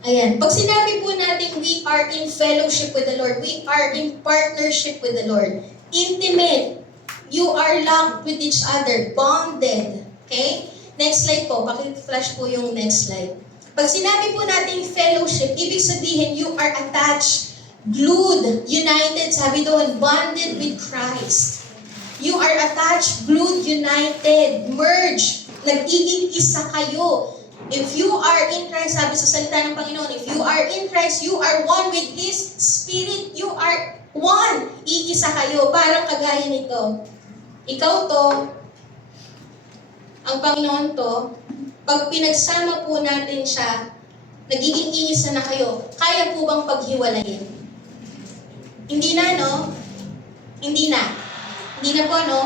Ayan. Pag sinabi po natin we are in fellowship with the Lord, we are in partnership with the Lord. Intimate. You are loved with each other. Bonded. Okay? Next slide po. Paki-flash po yung next slide. Pag sinabi po natin fellowship, ibig sabihin you are attached, glued, united, sabi doon, bonded with Christ. You are attached, glued, united, merged. Nagiging isa kayo. If you are in Christ, sabi sa salita ng Panginoon, if you are in Christ, you are one with His Spirit. You are one. Iisa kayo. Parang kagaya nito. Ikaw to, ang Panginoon to, pag pinagsama po natin siya, nagiging iisa na kayo. Kaya po bang paghiwalayin? Hindi na, no? Hindi na. Hindi na po, no?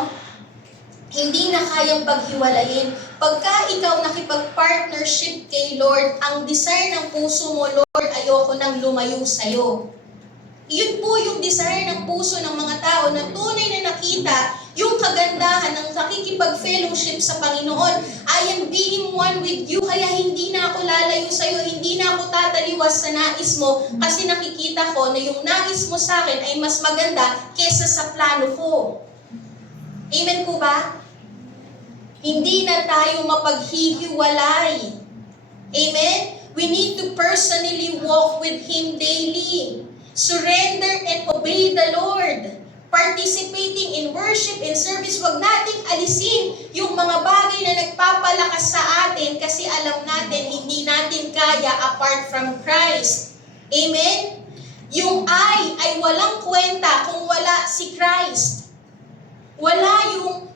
Hindi na kayang paghiwalayin. Pagka ikaw nakipag-partnership kay Lord, ang desire ng puso mo, Lord, ayoko nang lumayo sa'yo. Yun po yung desire ng puso ng mga tao na tunay na nakita yung kagandahan ng nakikipag-fellowship sa Panginoon. I am being one with you, kaya hindi na ako lalayo sa'yo, hindi na ako tataliwas sa nais mo, kasi nakikita ko na yung nais mo sa akin ay mas maganda kesa sa plano ko. Amen po ba? Hindi na tayo mapaghihiwalay. Amen? We need to personally walk with Him daily. Surrender and obey the Lord. Participating in worship and service, wag nating alisin yung mga bagay na nagpapalakas sa atin kasi alam natin hindi natin kaya apart from Christ. Amen? Yung ay walang kwenta kung wala si Christ.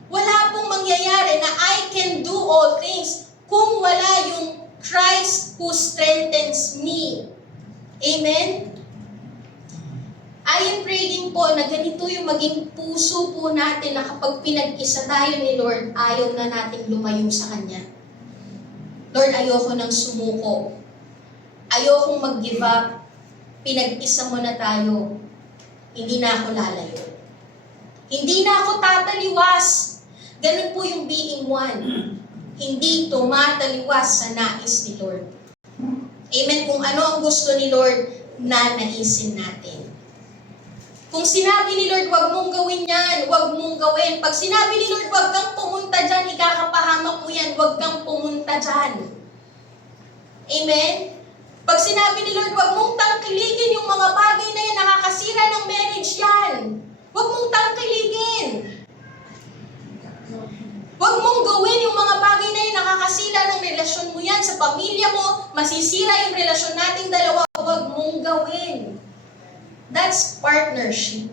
Wala pong mangyayari na I can do all things kung wala yung Christ who strengthens me. Amen? I am praying po na ganito yung maging puso po natin na kapag pinag-isa tayo ni Lord, ayaw na nating lumayo sa Kanya. Lord, ayoko nang sumuko. Ayokong mag-give up. Pinag-isa mo na tayo. Hindi na ako lalayo. Hindi na ako tataliwas. Ganun po yung being one. Hindi tumataliwas sa nais ni Lord. Amen. Kung ano ang gusto ni Lord, nanaisin natin. Kung sinabi ni Lord, wag mong gawin yan, wag mong gawin. Pag sinabi ni Lord, wag kang pumunta dyan, ikakapahamak mo yan, wag kang pumunta dyan. Amen? Pag sinabi ni Lord, wag mong tangkiligin yung mga bagay na yan, nakakasira ng marriage yan. Wag mong tangkiligin. Huwag mong gawin yung mga bagay na yun, nakakasira ng relasyon mo yan sa pamilya mo, masisira yung relasyon nating dalawa, huwag mong gawin. That's partnership.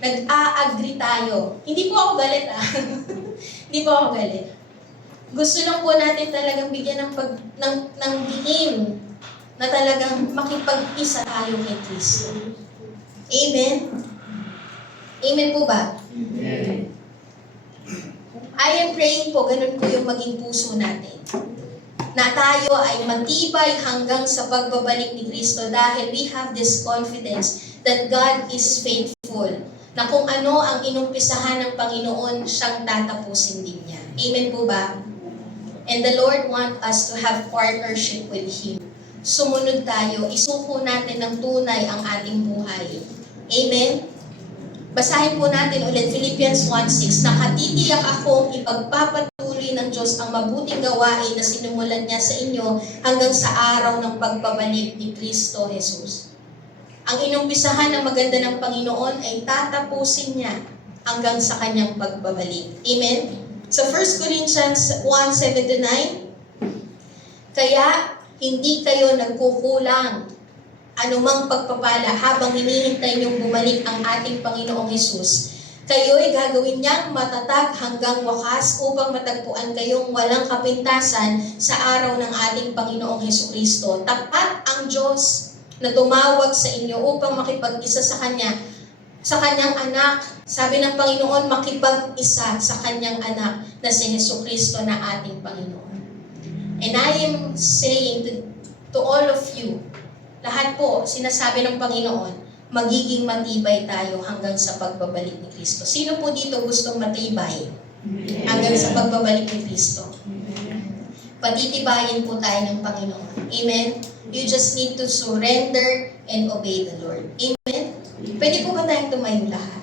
Nag-a-agree tayo. Hindi po ako galit Hindi po ako galit. Gusto lang po natin talagang bigyan ng diin na talagang makipag-isa tayo kay Kristo. Amen? Amen po ba? Amen. I am praying po, ganun po yung maging puso natin. Na tayo ay matibay hanggang sa pagbabalik ni Kristo dahil we have this confidence that God is faithful. Na kung ano ang inumpisahan ng Panginoon, siyang tatapusin din niya. Amen po ba? And the Lord wants us to have partnership with Him. Sumunod tayo, isuko natin ng tunay ang ating buhay. Amen? Basahin po natin ulit Philippians 1:6. Nakatitiyak akong ipagpapatuloy ng Diyos ang mabuting gawain na sinimulan niya sa inyo hanggang sa araw ng pagbabalik ni Kristo Jesus. Ang inumpisahan ng maganda ng Panginoon ay tatapusin niya hanggang sa kanyang pagbabalik. Amen? Sa 1 Corinthians 1:7-9, kaya hindi kayo nagkukulang anumang pagpapala habang hinihintay niyong bumalik ang ating Panginoong Hesus. Kayo'y gagawin niyang matatag hanggang wakas upang matagpuan kayong walang kapintasan sa araw ng ating Panginoong Hesukristo. Tapat ang Diyos na tumawag sa inyo upang makipag-isa sa Kanyang anak. Sabi ng Panginoon, makipag-isa sa Kanyang anak na si Hesukristo na ating Panginoon. And I am saying to all of you, lahat po, sinasabi ng Panginoon, magiging matibay tayo hanggang sa pagbabalik ni Kristo. Sino po dito gustong matibay hanggang sa pagbabalik ni Kristo? Patitibayin po tayo ng Panginoon. Amen? You just need to surrender and obey the Lord. Amen? Pwede po ba tayong tumayo lahat?